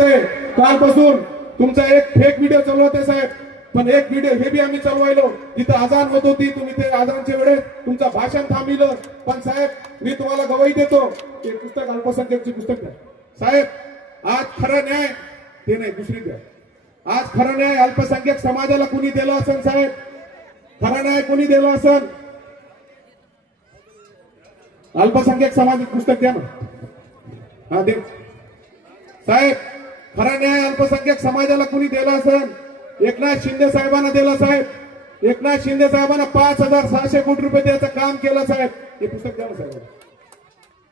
आहे कालपासून तुमचा एक फेक व्हिडिओ चालू होते साहेब, पण एक व्हिडिओ हे बी आम्ही चालवायलो तिथं अजान होत होती, तुम्ही ते अजानच्या वेळेस तुमचं भाषण थांबविलं. पण साहेब मी तुम्हाला गवाही देतो, ते पुस्तक अल्पसंख्याकचे पुस्तक आहे साहेब. आज खरा न्याय ते नाही दुसरी द्या. आज खरा न्याय अल्पसंख्याक समाजाला कुणी दिला असेल साहेब, खरा न्याय कुणी दिला असेल? अल्पसंख्याक समाज पुस्तक द्या ना. हा दे साहेब, खरा न्याय अल्पसंख्याक समाजाला कुणी दिला असेल? एकनाथ शिंदे साहेबांना दिला साहेब. एकनाथ शिंदे साहेबांना 5,600 कोटी रुपये द्यायचं काम केलं साहेब. हे पुस्तक द्या ना साहेब.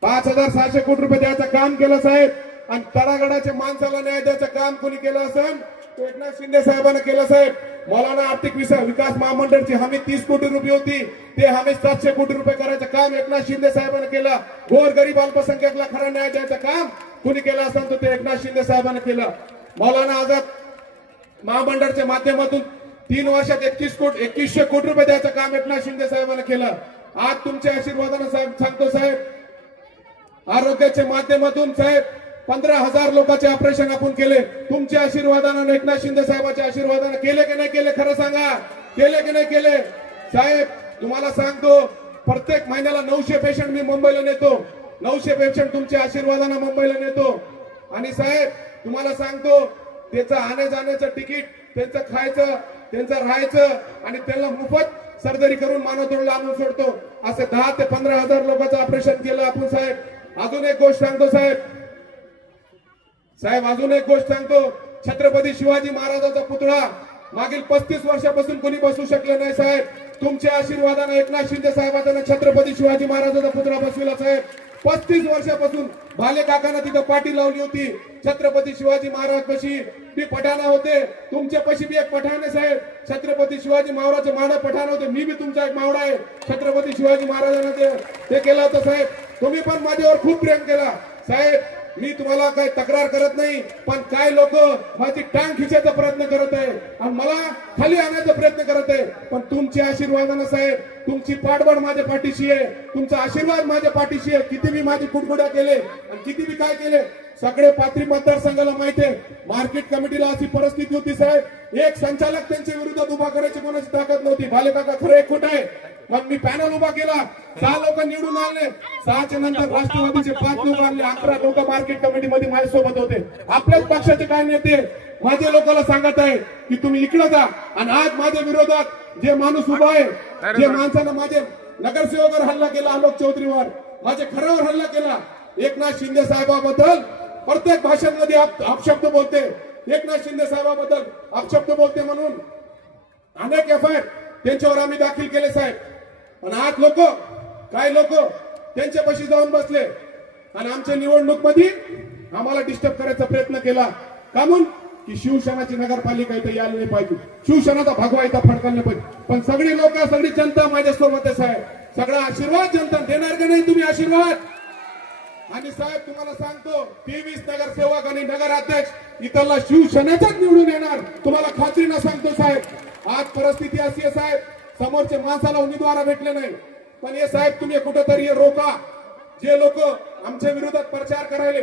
5,600 कोटी रुपये द्यायचं काम केलं साहेब. आणि तळागाळाच्या माणसाला न्याय द्यायचं काम कोणी केलं असेल? एकनाथ शिंदे साहेबांना केलं साहेब. मौलाना आर्थिक विकास महामंडळची हमी 30 कोटी रुपये होती, ते हमी 700 कोटी रुपये करायचं काम एकनाथ शिंदे साहेबांना केलं. गोरगरीब अल्पसंख्याकला खरा न्याय द्यायचं काम कोणी केलं असेल तर ते एकनाथ शिंदे साहेबांना केलं. मौलाना आझाद महामंडळाच्या माध्यमातून 3 वर्षात 2100 कोटी रुपये द्यायचं काम एकनाथ शिंदे साहेबांना केलं. आज तुमच्या आशीर्वादाने साहेब सांगतो साहेब, आरोग्याच्या माध्यमातून साहेब 15,000 लोकांचे ऑपरेशन आपण केले. तुमच्या आशीर्वादाने एकनाथ शिंदे साहेबांच्या आशीर्वादाने केले की नाही केले? खरं सांगा, केले की नाही केले? साहेब तुम्हाला सांगतो, प्रत्येक महिन्याला 900 पेशंट मी मुंबईला नेतो. 900 पेशंट तुमच्या आशीर्वादाने मुंबईला नेतो. आणि साहेब तुम्हाला सांगतो, त्याचं आणे जाण्याचं तिकीट, त्यांचं खायचं, त्यांचं राहायचं आणि त्यांना मोफत सर्जरी करून मानवतोडला आणून सोडतो. असे 10 ते 15,000 लोकांचं ऑपरेशन केलं आपण साहेब. अजून एक गोष्ट सांगतो साहेब, अजून एक गोष्ट सांगतो, छत्रपती शिवाजी महाराजांचा पुतळा मागील 35 वर्षापासून कोणी बसू शकले नाही साहेब. तुमच्या आशीर्वादाने एकनाथ शिंदे साहेबांना छत्रपती शिवाजी महाराजांचा पुतळा बसविला साहेब. 35 वर्षापासून भाले काकांना तिथं पाठी लावली होती. छत्रपती शिवाजी महाराज पशी ती पठाणा होते, तुमच्या पशी बी एक पठाण आहे साहेब. छत्रपती शिवाजी महाराज मावळा पठाण होते, मी बी तुमचा एक मावळा आहे. छत्रपती शिवाजी महाराजांना ते केलं होतं साहेब. तुम्ही पण माझ्यावर खूप प्रेम केला साहेब. मी तुम्हाला काही तक्रार करत नाही, पण काय लोक माझी टांग खिचायचा प्रयत्न करत आहे आणि मला खाली आणायचा प्रयत्न करत आहे. पण तुमच्या आशीर्वादाने साहेब, तुमची पाठबळ माझ्या पाठीशी आहे, तुमचा आशीर्वाद माझ्या पाठीशी आहे. किती बी माझी कुटकुड्या केले आणि किती बी काय केले, सगळे पाथरी मतदारसंघाला माहिती आहे. मार्केट कमिटीला अशी परिस्थिती होती साहेब, एक संचालक त्यांच्या विरोधात उभा करायची कोणाची ताकद नव्हती. भाले काका खरं एक खोट आहे. मग मी पॅनल उभा केला, 6 लोक निवडून आले. 6च्या नंतर राष्ट्रवादीचे 5 लोक आणले, 11 लोक मार्केट कमिटीमध्ये माझ्यासोबत होते. आपल्याच पक्षाचे काय नेते माझ्या लोकांना सांगत आहे की तुम्ही इकडे जा. आणि आज माझ्या विरोधात जे माणूस उभा आहे, जे माणसानं माझे नगरसेवकावर हल्ला केला, आलोक चौधरीवर, माझ्या खरावर हल्ला केला, एकनाथ शिंदे साहेबाबद्दल प्रत्येक भाषणामध्ये अपशब्द बोलते, एकनाथ शिंदे साहेबाबद्दल अपशब्द बोलते म्हणून अनेक एफआयआर त्यांच्यावर आम्ही दाखल केले साहेब. आणि आज काही लोक त्यांच्यापाशी जाऊन बसले आणि आमच्या निवडणूक मध्ये आम्हाला डिस्टर्ब करायचा प्रयत्न केला. का म्हणून की शिवसेनाची नगरपालिका इथे यायला नाही पाहिजे, शिवसेनाचा भगवा इथं फडकायला नाही पाहिजे. पण सगळी लोक, सगळी जनता माझ्यासोबत आहे साहेब. सगळा आशीर्वाद जनता देणार का नाही तुम्ही आशीर्वाद? आणि साहेब तुम्हाला सांगतो, 23 नगरसेवक आणि नगराध्यक्ष इथला शिवसेनेचाच निवडून येणार, तुम्हाला खात्रीनं सांगतो साहेब. आज परिस्थिती अशी आहे साहेब, समोरच्या माणसाला उमेदवार भेटले नाही. पण हे साहेब तुम्ही कुठेतरी रोका. जे लोक आमच्या विरोधात प्रचार करायले,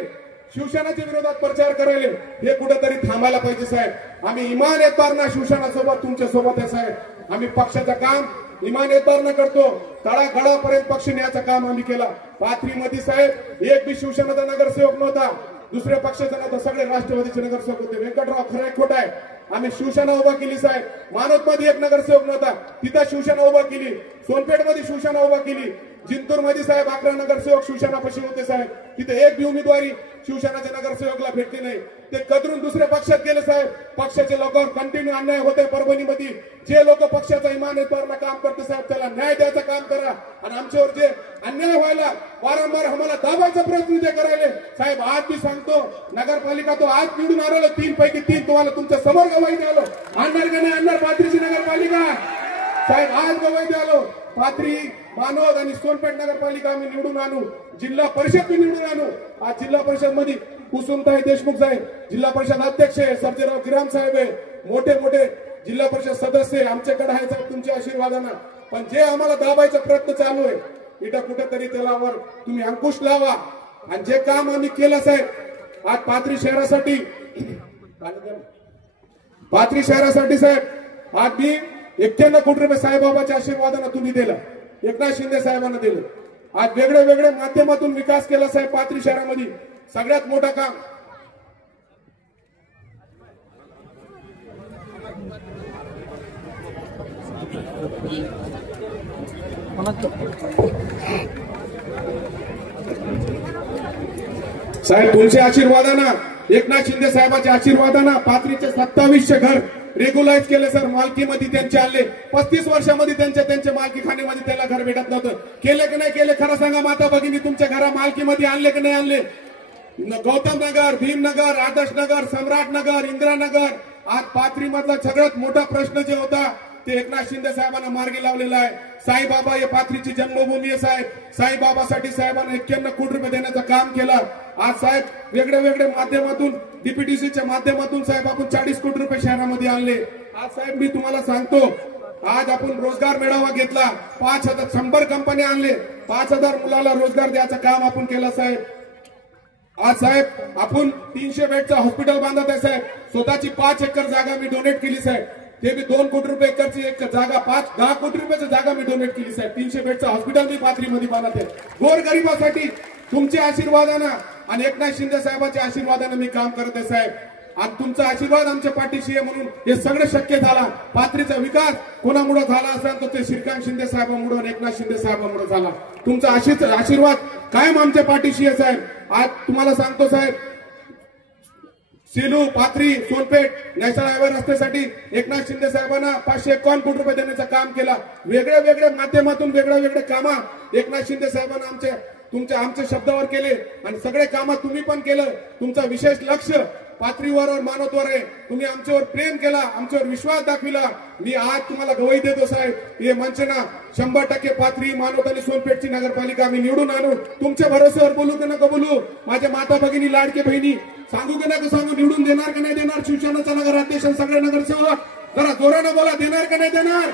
शिवसेनेच्या विरोधात प्रचार करायले, हे कुठेतरी थांबायला पाहिजे साहेब. आम्ही इमान एतबारना शिवसेनासोबत तुमच्या सोबत आहे साहेब. आम्ही पक्षाचं काम इमान एतबारना करतो, तळागाळापर्यंत पक्ष न्यायचं काम आम्ही केलं. पाथरीमध्ये साहेब एक बी शिवसेनेचा नगरसेवक नव्हता, दुसऱ्या पक्षाचा नव्हता, सगळे राष्ट्रवादीचे नगरसेवक होते. व्यंकटराव खरं खोट आहे. आम्ही शिवसेना उभा केली साहेब. मानवतमध्ये एक नगरसेवक नव्हता, तिथं शिवसेना उभा केली. सोनपेठमध्ये शिवसेना उभा केली. जिंतूरमध्ये साहेब 11 नगरसेवक शिवसेनापाशी होते साहेब. तिथे एक बी उमेदवारी शिवसेनाच्या नगरसेवकला भेटली नाही. ते कदरून दुसऱ्या पक्षात गेले साहेब. पक्षाचे लोकांवर कंटिन्यू अन्याय होते. परभणीमध्ये जे लोक पक्षाचा इमान एतबारला काम करते साहेब, त्याला न्याय द्यायचं काम करा. आणि आमच्यावर जे अन्याय व्हायला वारंवार आम्हाला दाबायचा प्रयत्न ते करायले साहेब. आज मी सांगतो, नगरपालिका तो आज निवडून आलेलो 3 पैकी 3 तुम्हाला तुमच्या समोर गवाही द्यालो. आणणार का नाही आणणार पाथरीची नगरपालिका साहेब? आज गवाही द्यालो. पाथरी, मानवत आणि सोनपेठ नगरपालिका आम्ही निवडून आणू. जिल्हा परिषद मी निवडून आणू. आज जिल्हा परिषद मध्ये कुसुमताई देशमुख साहेब जिल्हा परिषद अध्यक्ष आहे, सर्जेराव गिराम साहेब आहे, मोठे मोठे जिल्हा परिषद सदस्य आमच्याकडे आहे साहेब तुमच्या आशीर्वादानं. पण जे आम्हाला दाबायचा प्रयत्न चालू आहे, इथं कुठेतरी त्यालावर तुम्ही अंकुश लावा. आणि जे काम आम्ही केलं साहेब, आज पाथरी शहरासाठी पाथरी शहरासाठी साहेब आज मी 91 कोटी रुपये साईबाबाच्या आशीर्वादानं तुम्ही दिलं, एकनाथ शिंदे साहेबांना दिलं. आज वेगळे वेगळे माध्यमातून विकास केला साहेब पाथरी शहरामध्ये. सगळ्यात मोठं काम साहेब तुमच्या आशीर्वादानं, एकनाथ शिंदे साहेबांच्या आशीर्वादानं पाथरीचे 2700 घर रेग्युलाइज केले सर. मालकीमध्ये त्यांचे आणले. 35 वर्षामध्ये त्यांच्या मालकीखान्यामध्ये त्याला घर भेटत नव्हतं. केले की नाही केले खरं सांगा माता भगिनी, तुमच्या घरा मालकीमध्ये आणले की नाही आणले? गौतम नगर, भीमनगर, आदर्श नगर, सम्राट नगर, इंदिरानगर. आज पाथरी मधला सगळ्यात मोठा प्रश्न जे होता ते एकनाथ शिंदे साहेबांना मार्गी लावलेला आहे. साईबाबा हे पाथरीची जन्मभूमी आहे साहेब. साईबाबासाठी साहेबांना 91 कोटी रुपये देण्याचं काम केलं. आज साहेब वेगळ्या वेगळ्या माध्यमातून, डीपीटीसीच्या माध्यमातून साहेब आपण 40 कोटी रुपये शहरामध्ये आणले. आज साहेब मी तुम्हाला सांगतो, आज आपण रोजगार मेळावा घेतला. 100 कंपन्या आणले. 5000 मुलाला रोजगार द्यायचं काम आपण केलं साहेब. आज साहेब आपण 300 बेडचं हॉस्पिटल बांधत आहे साहेब. स्वतःची 5 एकर जागा मी डोनेट केली साहेब. ते मी 2 कोटी रुपये एकरची एक जागा 10 कोटी रुपयाची जागा मी डोनेट केली साहेब. 300 बेडचं हॉस्पिटल मी पाथरीमध्ये बांधत आहे. गोरगरिबासाठी तुमच्या आशीर्वादानं आणि एकनाथ शिंदे साहेबांच्या आशीर्वादानं मी काम करत आहे साहेब. आणि तुमचा आशीर्वाद आमच्या पाठीशी आहे म्हणून हे सगळं शक्य झाला. पाथरीचा विकास कोणामुळे झाला असेल तर ते श्रीकांत शिंदे साहेबांमुळे आणि एकनाथ शिंदे साहेबांमुळे झाला. तुमचा आशीर्वाद कायम आमच्या पाठीशी आहे साहेब. आज तुम्हाला सांगतो साहेब, सेलू, पाथरी, सोनपेठ नॅशनल हायवे रस्त्यासाठी एकनाथ शिंदे साहेबांना 551 कोटी रुपये देण्याचं काम केलं. वेगळ्या वेगळ्या माध्यमातून वेगळ्या वेगळ्या कामं एकनाथ शिंदे साहेबांना आमच्या शब्दावर केले आणि सगळे कामं तुम्ही पण केलं. तुमचं विशेष लक्ष पाथरीवर और मानवतवर आहे. तुम्ही आमच्यावर प्रेम केला, आमच्यावर विश्वास दाखविला. मी आज तुम्हाला गवाही देतो साहेब, हे मंचना 100% पाथरी, मानवत आणि सोनपेठची नगरपालिका आम्ही निवडून आणू. तुमच्या भरोश्यावर बोलू की नका बोलू, माझ्या माता भगिनी, लाडके बहिणी, सांगू की नका सांगू, निवडून देणार का नाही देणार शिवसेनेचा नगराध्यक्ष, सगळे नगरसेवक जरा जोरानं बोला, देणार का नाही देणार?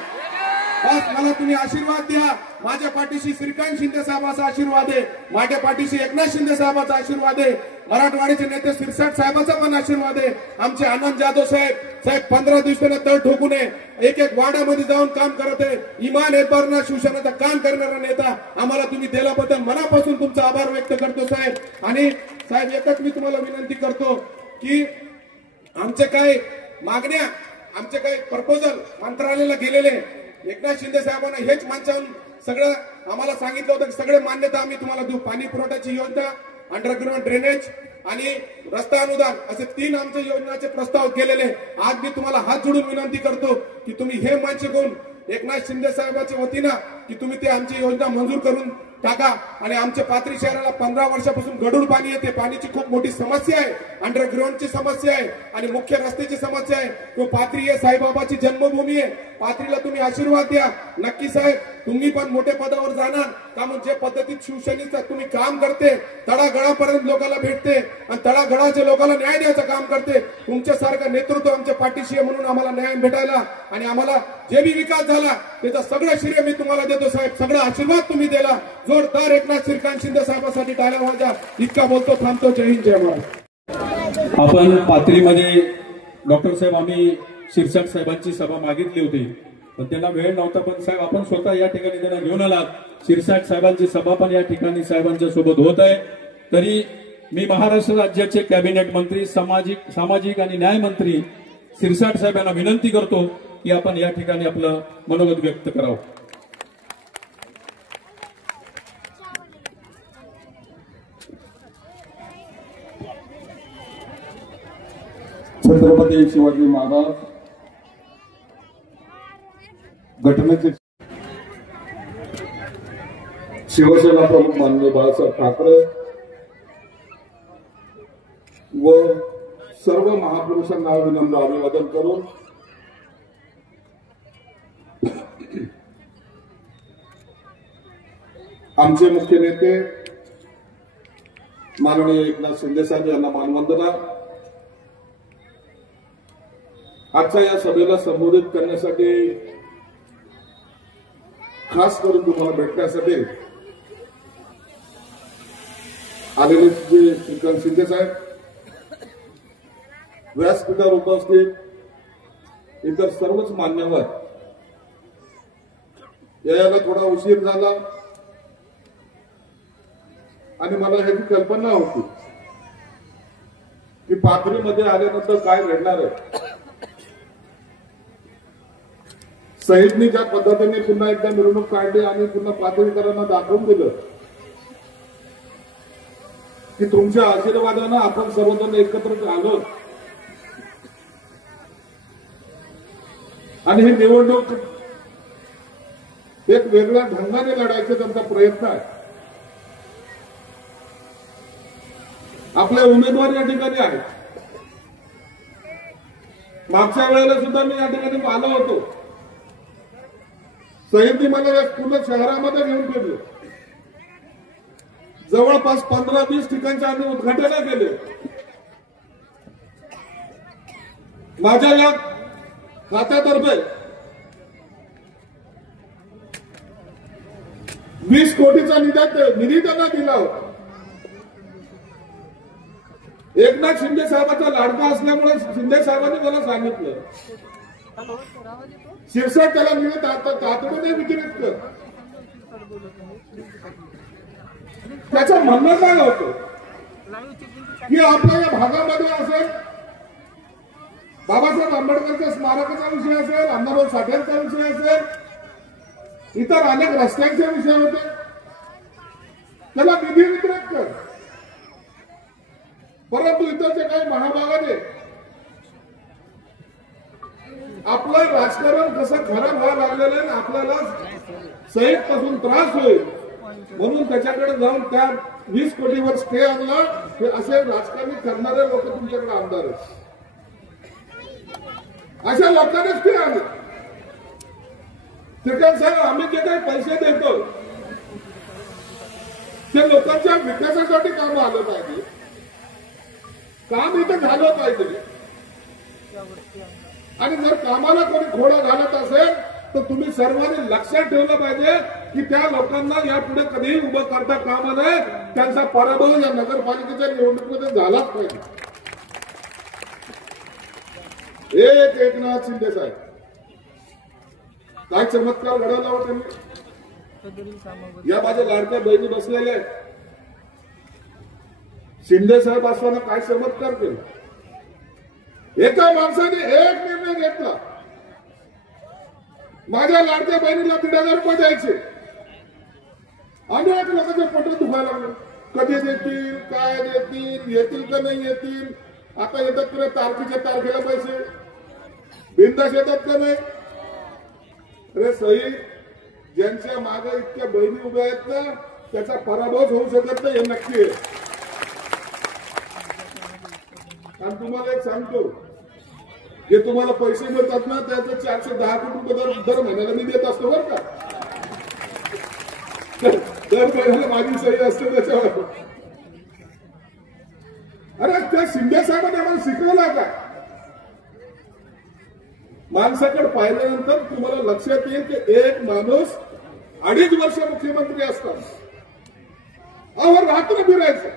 बस मला तुम्ही आशीर्वाद द्या. माझ्या पाठीशी श्रीकांत शिंदे साहेबांचा आशीर्वाद आहे, माझ्या पाठीशी एकनाथ शिंदे साहेबांचा आशीर्वाद आहे, मराठवाड्याचे नेते शिरसाट साहेबांचा पण आशीर्वाद आहे. आमचे आनंद जाधव साहेब 15 दिवसांना तळ ठोकू नये, एक वाड्यामध्ये जाऊन काम करत आहे. इमान एतबारनं शिवसेनेचं काम करणारा नेता आम्हाला तुम्ही दिल्याबद्दल मनापासून तुमचा आभार व्यक्त करतो साहेब. आणि साहेब एकच मी तुम्हाला विनंती करतो की आमचे काही मागण्या, आमचे काही प्रपोजल मंत्रालयाला गेलेले एकनाथ शिंदे साहेबांना हेच मंचावून सगळं आम्हाला सांगितलं होतं की सगळे मान्यता आम्ही तुम्हाला देऊ. पाणी पुरवठ्याची योजना, अंडरग्राउंड ड्रेनेज आणि रस्ता अनुदान असे 3 आमच्या योजनाचे प्रस्ताव केलेले. आज मी तुम्हाला हात जोडून विनंती करतो की तुम्ही हे मंच घेऊन एकनाथ शिंदे साहेबांच्या वतीनं की तुम्ही ते आमची योजना मंजूर करून टाका. आणि आमच्या पाथरी शहराला 15 वर्षापासून गढूळ पाणी येते, पाण्याची खूप मोठी समस्या आहे, अंडरग्राउंडची समस्या आहे आणि मुख्य रस्त्याची समस्या आहे. तो पाथरी हे साईबाबाची जन्मभूमी आहे. पाथरीला तुम्ही आशीर्वाद द्या. नक्की साहेब तुम्ही पण मोठ्या पदावर जाणार का, म्हणजे पद्धतीत शिवसेनेचं तुम्ही काम करते, तळागाळापर्यंत लोकांना भेटते आणि तळागाळाच्या लोकांना न्याय द्यायचं काम करते. तुमच्यासारखं नेतृत्व आमच्या पाठीशी आहे म्हणून आम्हाला न्याय भेटायला आणि आम्हाला जे बी विकास झाला त्याचा सगळं श्रेय मी तुम्हाला देतो साहेब. सगळा आशीर्वाद तुम्ही दिला. जोरदार एकनाथ श्रीकांत शिंदे साहेबांसाठी टाळ्या वाजा. इतका बोलतो, थांबतो. जय हिंद, जय महाराष्ट्र. आपण पाथरीमध्ये डॉक्टर साहेब आम्ही शिरसाट साहेबांची सभा मागितली होती पण त्यांना वेळ नव्हता. पण साहेब आपण स्वतः या ठिकाणी त्यांना घेऊन आलात. शिरसाट साहेबांची सभा पण या ठिकाणी साहेबांच्या सोबत होत आहे. तरी मी महाराष्ट्र राज्याचे कॅबिनेट मंत्री, सामाजिक आणि न्याय मंत्री शिरसाट साहेबांना विनंती करतो की आपण या ठिकाणी आपलं मनोगत व्यक्त करावं. छत्रपती शिवाजी महाराज घटनेचे शिवसेना प्रमुख माननीय बाळासाहेब ठाकरे व सर्व महापुरुषांना विनम्र अभिवादन करून आमचे मुख्य नेते माननीय एकनाथ शिंदे साहेब यांना मानवंदना. आजच्या या सभेला संबोधित करण्यासाठी, खास करून तुम्हाला भेटण्यासाठी आलेले जे श्रीकांत शिंदे साहेब, व्यासपीठावर उपस्थित इतर सर्वच मान्यवर, यायला थोडा उशीर झाला आणि मला ह्याची कल्पना होती की पाथरीमध्ये आल्यानंतर काय घडणार आहे. शहीदनी ज्या पद्धतीने पुन्हा एकदा मिरवणूक काढली आणि पुन्हा पाथरीकरांना दाखवून दिलं की तुमच्या आशीर्वादानं आपण सर्वजण एकत्र आलो आणि ही निवडणूक एक वेगळ्या ढंगाने लढायचा त्यांचा प्रयत्न आहे. आपले उमेदवार या ठिकाणी आहेत. मागच्या वेळेला सुद्धा मी या ठिकाणी आलो होतो. शहीदनी मला पूर्ण शहरामध्ये घेऊन गेलो. जवळपास 15-20 ठिकाणचे आम्ही उद्घाटन केले. माझ्या या खात्यातर्फे 20 कोटीचा निधी त्यांना दिला होता. एकनाथ शिंदे साहेबांचा लाडका असल्यामुळे शिंदे साहेबांनी मला सांगितलं, शिरसाट त्याला निधी तातडीने वितरित कर. त्याचं म्हणणं काय होतं की आपल्या या भागामध्ये असेल, बाबासाहेब आंबेडकरच्या स्मारकाचा विषय असेल, अण्णाभाऊ साठेंचा विषय असेल, इतर अनेक रस्त्यांचे विषय होते, त्याला निधी वितरित कर. परंतु इतरचे काही महाभागाने आपलं राजकारण कसं खराब व्हायला लागलेलं आहे, आपल्याला शहीद पासून त्रास होईल म्हणून त्याच्याकडे जाऊन त्या 20 कोटीवर स्टे आणला. हे असे राजकारणी करणारे लोक तुमच्याकडे आमदार आहेत. अशा लोकांनीच ते आले. तिकडे साहेब आम्ही जे काही पैसे देतो ते लोकांच्या विकासासाठी काम आलं पाहिजे, काम इथं झालं पाहिजे. आणि जर कामाला कोणी खोडा घालत असेल तर तुम्ही सर्वांनी लक्षात ठेवलं पाहिजे की त्या लोकांना यापुढे कधीही उभं करता कामा नये. त्यांचा पराभव या नगरपालिकेच्या निवडणुकीमध्ये झालाच पाहिजे. एकनाथ शिंदे साहेब काय चमत्कार घडवला होता त्यांनी. या माझ्या लाडक्या बहिणी बसलेल्या आहेत. शिंदे साहेब असताना काय चमत्कार केला. एका माणसाने एक निर्णय घेतला, माझ्या लाडक्या बहिणीला 1,500 रुपये द्यायचे. अनेक लोकांचे पोट दुखायला लागले. कधी देतील, काय देतील, येतील का नाही येतील. आता येतात तुला तारखेला पैसे बिनधास्त येतात का नाही. अरे शहीद ज्यांच्या मागे इतक्या बहिणी उभ्या आहेत ना, त्याचा पराभव होऊ शकत नाही हे नक्की आहे. आणि तुम्हाला एक सांगतो, जे तुम्हाला पैसे मिळतात ना त्याचं 410 कोटी रुपये दर महिन्याला मी देत असतो बरं का. दर महिन्याला माझी सही असते त्याच्यावर. अरे त्या शिंदे साहेबांनी आम्हाला शिकवलं का. माणसाकडे पाहिल्यानंतर तुम्हाला लक्षात येईल की एक माणूस 2.5 वर्ष मुख्यमंत्री असताना अहो रात्र फिरायचं,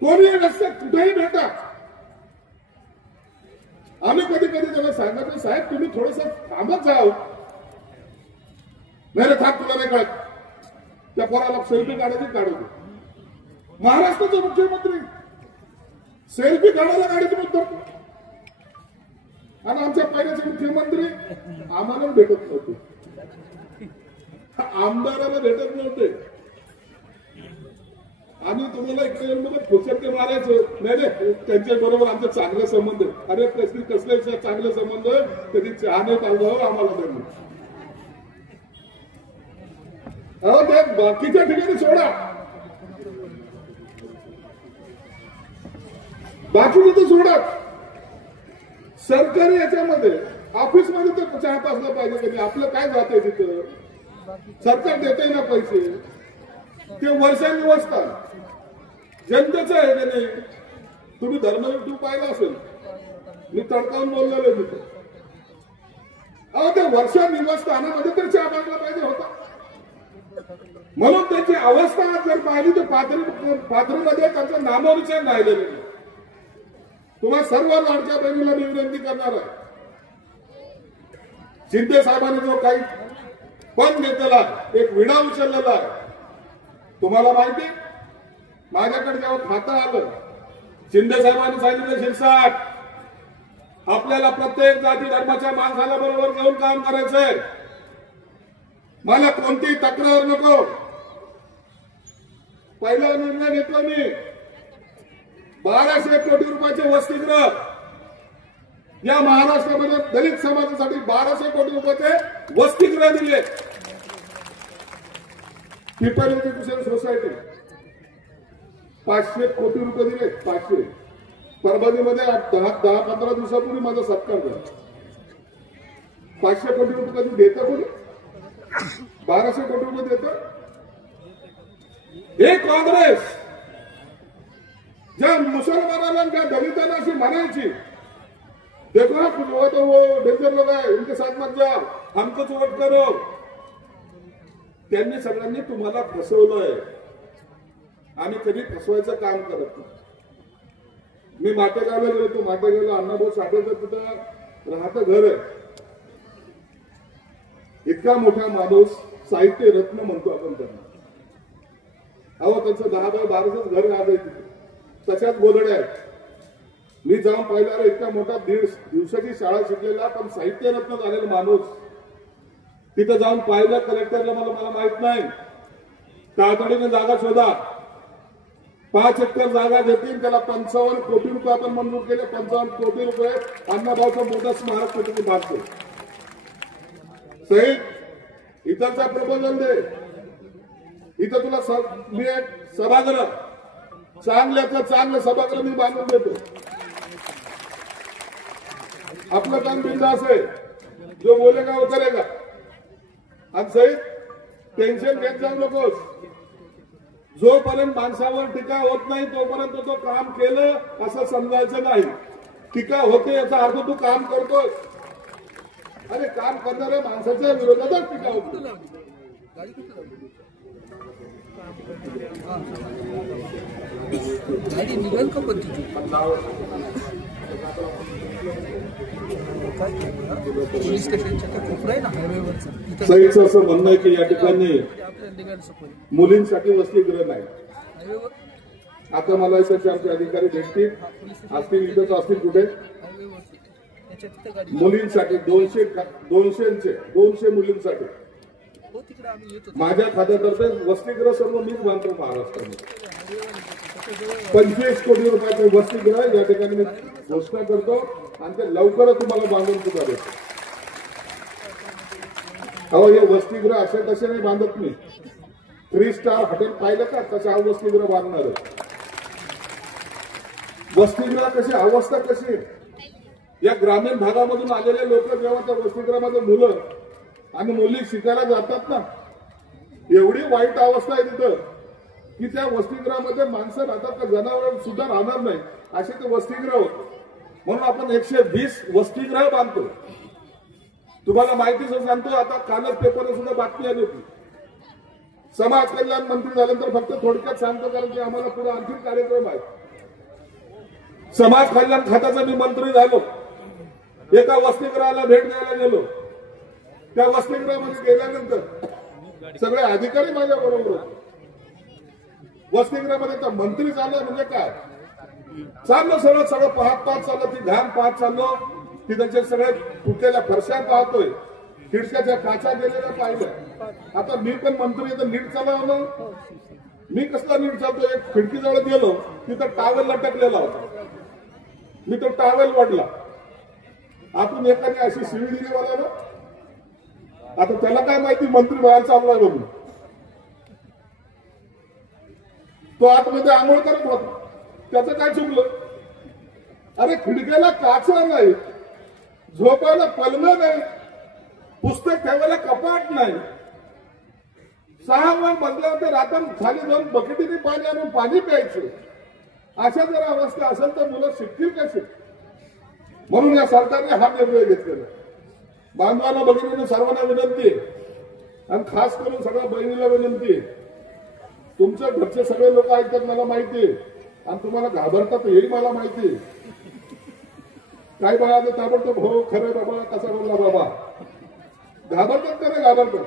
कोणी रस्त्यात कुठेही भेटा. आम्ही कधी त्यांना सांगायचं, साहेब तुम्ही थोडस थांबत जाओ. नाही रे थांब, तुला नाही कळत. त्या पोराला सेल्फी काढायची काढू. महाराष्ट्राचे मुख्यमंत्री सेल्फी काढायला गाडीतून उतरतो. आणि आमच्या पहिल्याचे मुख्यमंत्री आम्हाला भेटत नव्हते, आमदाराला भेटत नव्हते. आम्ही तुम्हाला इकडे फुसटके मारायचो. नाही त्यांच्या बरोबर आमचे चांगले संबंध. अरे कसले चांगले संबंध, कधी चहाने पाहिजे आम्हाला त्यांनी. अहो त्या बाकीच्या ठिकाणी सोडा, बाकी तिथे सोडा. सरकारी याच्यामध्ये ऑफिसमध्ये तर चहा पासला पाहिजे कधी. आपलं काय जात आहे तिथं. सरकार देतंय ना पैसे, ते वर्षानुवर्ष जनतेचं आहे का नाही. तुम्ही धर्मयुद्ध पाहिलं असेल, मी तडकावून बोललेलो तिथं. अहो त्या वर्षानिवासस्थानामध्ये तर चहा पाजला पाहिजे होता. म्हणून त्याची अवस्था जर पाहिली तर पाथरीमध्ये त्यांचा नामोनिशाण राहिलेलं नाही. तुम्हा सर्व लाडक्या बहिणीला मी विनंती करणार आहे, शिंदे साहेबांनी जो काही पण घेतलेला एक विडा उचललेला आहे, तुम्हाला माहिती माझ्याकडे जेव्हा खातं आलं, शिंदे साहेबांनी सांगितलं शिरसाट आपल्याला प्रत्येक जाती धर्माच्या माणसाला बरोबर घेऊन काम करायचंय, मला कोणतीही तक्रार नको. पहिला निर्णय घेतला मी 1200 कोटी रुपयाचे वसतिगृह या महाराष्ट्रामध्ये दलित समाजासाठी 1200 कोटी रुपयाचे वसतिगृह दिले. पीपल एज्युकेशन सोसायटी 500 कोटी रुपये दिले. 500 परभणीमध्ये 10-15 दिवसापूर्वी माझा सत्कार झाला. 500 कोटी रुपये कधी देतं कोणी? 1200 कोटी रुपये देतं हे काँग्रेस. ज्या मुसलमानाला ज्या दलितांना अशी म्हणायची, देखो ना कुछ हुआ तो वो डेंजर लोग है, उनके साथ मत जाओ, हमको वोट करो. त्यांनी सगळ्यांनी तुम्हाला फसवलंय. आम्ही कधी फसवायचं काम करत नाही. मी माटेगावला गेलो, तो माटेगावला अण्णाभाऊ साठेचं तिथं राहतं घर आहे. इतका मोठा माणूस, साहित्य रत्न म्हणतो आपण त्यांना. अहो त्यांचं 10 बाय 12च घर आज आहे तिथे, तशाच गोधड्या आहेत. मी जाऊन पाहिल्यावर इतका मोठा 1.5 दिवसाची शाळा शिकलेला पण साहित्य रत्न झालेला माणूस. तिथं जाऊन पाहिलं कलेक्टरला, मला माहित नाही, तातडीने जागा शोधा. 5 एकर जागा घेतील, त्याला 55 कोटी रुपये आपण मंजूर केले. 55 कोटी रुपये अण्णाभाऊचा मोठा स्मारक कुठे बांधतो. सहित इथलचा प्रपोजल दे, इथं तुला मी एक सभागृह, चांगल्याचं चांगलं सभागृह मी बांधून देतो. आपलं काम बिंदास आहे, जो बोलेगा वो करेगा. आणि सहित टेन्शन घेत जाऊ नकोस. जोपर्यंत माणसावर टीका होत नाही तोपर्यंत तो काम केलं असं समजायचं नाही. टीका होते याचा अर्थ तू काम करतोय. अरे काम करणाऱ्या माणसाच्या विरोधातच टीका होती. निघाल का पण पोलीस स्टेशनच्या कोपरा आहे ना हायवेवरचं, सईचं असं म्हणणं आहे की या ठिकाणी मुलींसाठी वसतिगृह नाही. आता मला यासाठी आमचे अधिकारी भेटतील असतील, इथंच असतील कुठे, मुलींसाठी 200 मुलींसाठी माझ्या खात्यातर्फे वसतिगृह सर्व मीच बांधतो महाराष्ट्रामध्ये. 25 कोटी रुपयाचे वसतिगृह या ठिकाणी मी घोषणा करतो आणि ते लवकरच तुम्हाला बांधून सुद्धा देतो. अहो हे वसतिगृह असे तसे नाही बांधत मी. 3 स्टार हॉटेल पाहिलं का, तसे हा वसतिगृह बांधणार. वसतिगृह कशी अवस्था कशी, या ग्रामीण भागामधून आलेले लोक जेव्हा त्या वसतिगृहामध्ये मुलं आणि मुली शिकायला जातात ना, एवढी वाईट अवस्था आहे तिथं की त्या वसतिगृहामध्ये माणसं राहतात का जनावर सुद्धा राहणार नाही असे ते वसतिगृह होते. म्हणून आपण 120 वसतिगृह बांधतो. तुम्हाला माहितीच सांगतो, आता कालच पेपरला सुद्धा बातमी आली होती. समाज कल्याण मंत्री झाल्यानंतर फक्त थोडक्यात सांगतो कारण की आम्हाला पुढे आणखी कार्यक्रम आहे. समाज कल्याण खात्याचा मी मंत्री झालो. एका वसतिगृहाला भेट द्यायला गेलो. त्या वसतिगृहामध्ये गेल्यानंतर सगळे अधिकारी माझ्या बरोबर होते. वसतिगृहामध्ये तर मंत्री झालं म्हणजे काय, चाललो सगळं पाहत चाललं, ती घाण पाहत चाललो. तिथे सगळे फुटलेल्या फरशा पाहतोय, खिडक्याच्या काचा गेलेल्या पाहिलं. आता मी पण मंत्री तर नीट चालवलं. मी कसला नीट चालतो, एक खिडकीजवळ गेलो, तिथं टावेल लटकलेला होता. मी तो टावेल वाढला. आपण एखादी अशी शिवी दिली मला ना, आता त्याला काय माहिती मंत्री बाहेर चाललाय म्हणून. तो आतमध्ये आंघोळ करत होता, त्याचं काय चुकलं. अरे खिडक्याला काचा नाही, झोपायला पलंग नाही, पुस्तक ठेवायला कपाट नाही, 6 मजल्यावर रात्र खाली जाऊन बकेटीने पाणी आणून पाणी प्यायचं. अशा जर अवस्था असेल तर मुलं शिकतील कशी. म्हणून या सरकारने हा निर्णय घेतलेला. बांधवांना भगिनींना सर्वांना विनंती आहे आणि खास करून सगळ्या बहिणीला विनंती आहे. तुमच्या घरचे सगळे लोक ऐकतात मला माहिती आहे आणि तुम्हाला घाबरतात हेही मला माहिती आहे. काही बघा ताबडतोब हो खरं बाबा कसा बोलला बाबा घाबरतात का नाही घाबरतात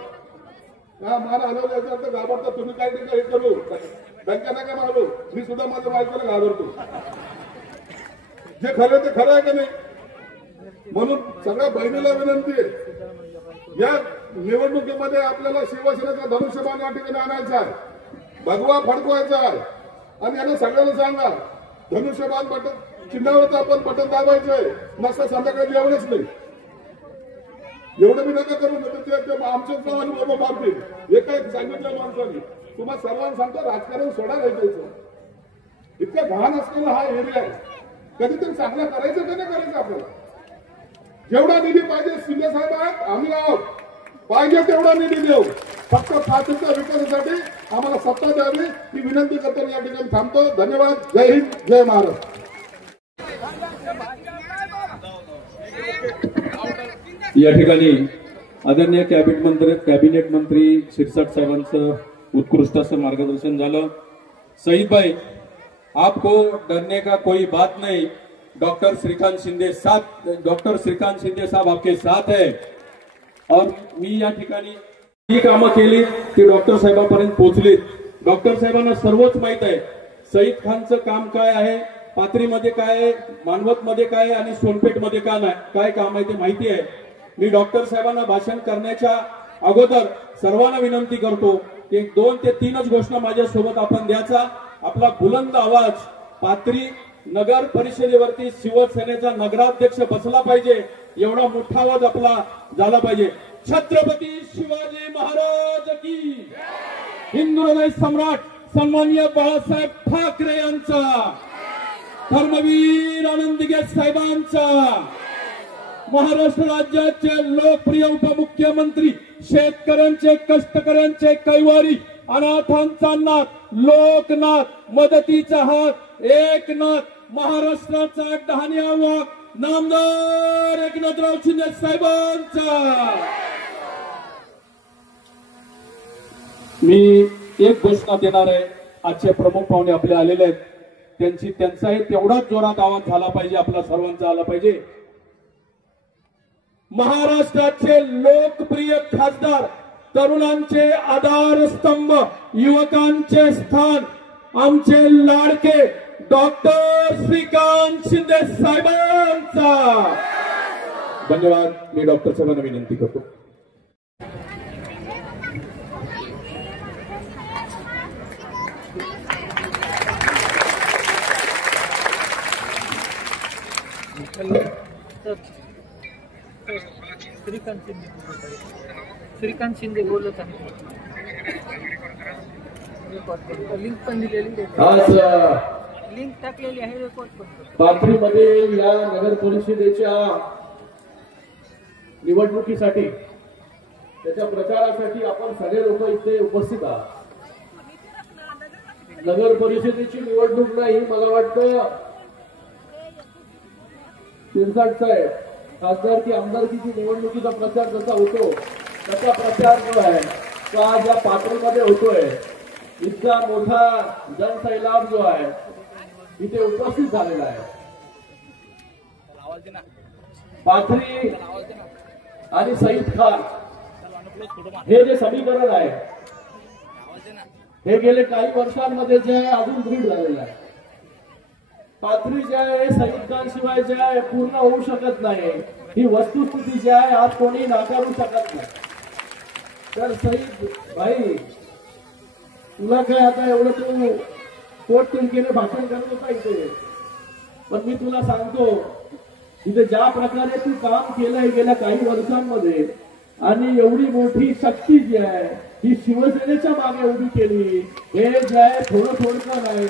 हा मला हलवलं तर घाबरतात तुम्ही काय नाही हे करू बँका नका मागलो मी सुद्धा माझ्या बायकोला घाबरतो जे खरं ते खरं आहे का नाही म्हणून सगळ्या बहिणीला विनंती आहे या निवडणुकीमध्ये आपल्याला शिवसेनेचा धनुष्यबाण या ठिकाणी आणायचा आहे भगवा फडकवायचा आहे आणि यांना सगळ्यांना सांगा धनुष्यबाण बटन चिन्हावरचं आपण बटन दाबायचंय नसता संध्याकाळी जेवणच नाही एवढं मी नका करू आमच्याच नावाने बाबा मारतील हे काय सांगितलं माणसाने तुम्हाला सर्वांना सांगतो राजकारण सोडा घ्यायचं इतकं घाण असलेला हा एरिया आहे कधीतरी चांगला करायचं का नाही करायचं आपल्याला जेवढा निधी पाहिजे शिंदे साहेब आहेत आम्ही आहोत पाहिजे तेवढा निधी देऊ फक्त पात्रता विकासासाठी आम्हाला सत्ता द्यावी ही विनंती करतो या ठिकाणी थांबतो धन्यवाद जय हिंद जय महाराष्ट्र या ठिकाणी आदरणीय कॅबिनेट मंत्री शिरसाट साहेबांचं उत्कृष्ट असं मार्गदर्शन झालं। सईद भाई आपको डरने का कोई बात नहीं, डॉक्टर श्रीकांत शिंदे साहब आपके साथ है और मी या ठिकाणी ही कामं केली ती डॉक्टर साहेबांपर्यंत पोहोचली। डॉक्टर साहेबांना सर्वच माहित आहे सईद खानचं काम काय आहे, पाथरीमध्ये काय आहे, मानवतमध्ये काय आहे आणि सोनपेठमध्ये काय काम आहे ते माहिती आहे। मी डॉक्टर साहेबांना भाषण करण्याच्या अगोदर सर्वांना विनंती करतो की 2 ते 3च घोषणा माझ्यासोबत आपण द्यायचा। आपला बुलंद आवाज पाथरी नगर परिषदेवरती शिवसेनेचा नगराध्यक्ष बसला पाहिजे एवढा मोठा आवाज आपला झाला पाहिजे। छत्रपती शिवाजी महाराज की हिंदू हृदय सम्राट सन्माननीय बाळासाहेब ठाकरे यांचा, धर्मवीर आनंदगे साहेबांचा, महाराष्ट्र राज्याचे लोकप्रिय उपमुख्यमंत्री, शेतकऱ्यांचे कष्टकऱ्यांचे कैवारी, अनाथांचा नाथ, लोकनाथ, मदतीचा हात, एकनाथ, महाराष्ट्राचा डहाणिया वाघ, नामदार एकनाथराव शिंदे साहेबांचा। मी एक घोषणा देणार आहे। आजचे प्रमुख पाहुणे आपले आलेले आहेत त्यांचाही तेवढाच जोरात आवाज झाला पाहिजे, आपला सर्वांचा आला पाहिजे। महाराष्ट्राचे लोकप्रिय खासदार, तरुणांचे आधारस्तंभ, युवकांचे स्थान, आमचे लाडके डॉक्टर श्रीकांत शिंदे साहेबांचा। धन्यवाद। मी डॉक्टर साहेबांना विनंती करतो। श्रीकांत शिंदे बोलत आहे। लिंक पण दिलेली आज लिंक टाकलेली आहे रेकॉर्ड पण। पाथरीमध्ये या नगर परिषदेच्या निवडणुकीसाठी त्याच्या प्रचारासाठी आपण सगळे लोक इथे उपस्थित आहात। नगर परिषदेची निवडणूक नाही, मला वाटतं शिरसाट साहेब खासदारकी आमदारकीची निवडणुकीचा प्रचार जसा होतो तसा प्रचार जो आहे तो आज या पाथरीमध्ये होतोय। इतका मोठा जनसैलाब जो आहे इथे उपस्थित झालेला आहे। पाथरी आणि सईद खान हे जे समीकरण आहे हे गेले काही वर्षांमध्ये जे आहे अजून दृढ झालेलं आहे। पाथरी जे आहे सईद खान शिवाय जे आहे पूर्ण होऊ शकत नाही, ही वस्तुस्थिती जी आहे आज कोणी नाकारू शकत नाही। तर सईद भाई तुला काय आता एवढं तू पोटतिडकीने भाषण करत होता इथे, पण मी तुला सांगतो इथे ज्या प्रकारे तू काम केलंय गेल्या काही वर्षांमध्ये आणि एवढी मोठी शक्ती जी आहे ही शिवसेनेच्या मागे उभी केली, हे जे आहे थोडं नाही,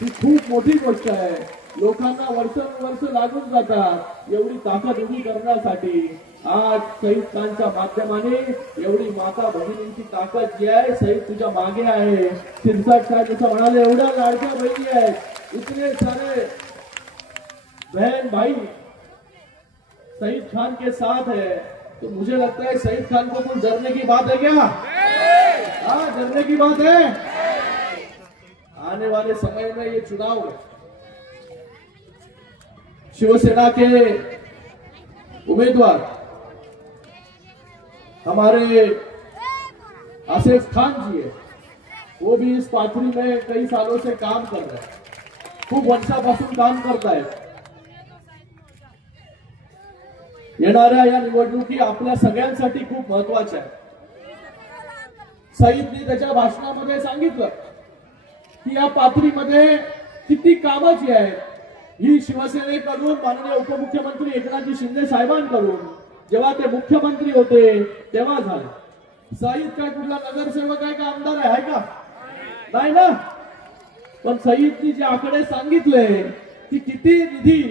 ही खूप मोठी गोष्ट आहे। लोकांना वर्ष लागून जातात एवढी ताकद उभी करण्यासाठी। आज सईद खानच्या माध्यमाने एवढी माता भगिनींची ताकद जी आहे सईद तुझ्या मागे आहे। शिरसाट साहेब जसं म्हणाले एवढ्या लाडक्या बहिणी आहेत, इतने सारे बहन भाई सईद खान के साथ है, तो मुझे लगता है सईद खान को कुछ डरने की बात है क्या? हाँ, डरने की बात है। आने वाले समय में ये चुनाव शिवसेना के उम्मीदवार हमारे आसिफ खान जी है, वो भी इस पाथरी में कई सालों से काम कर रहे हैं, खूप वर्षापासून काम करतायत. येणाऱ्या या निवडणुकी आपल्या सगळ्यांसाठी खूप महत्वाच्या आहेत. सईदने त्याच्या भाषणामध्ये सांगितलं की या पाथरीमध्ये किती कामं जी आहेत ही शिवसेनेकडून माननीय उपमुख्यमंत्री एकनाथजी शिंदे साहेबांकडून जेव्हा ते मुख्यमंत्री होते तेव्हा झाले. सईद काय कुठला नगरसेवक आहे का आमदार आहे का? नाही ना. पण सईदनी जे आकडे सांगितले की किती निधी,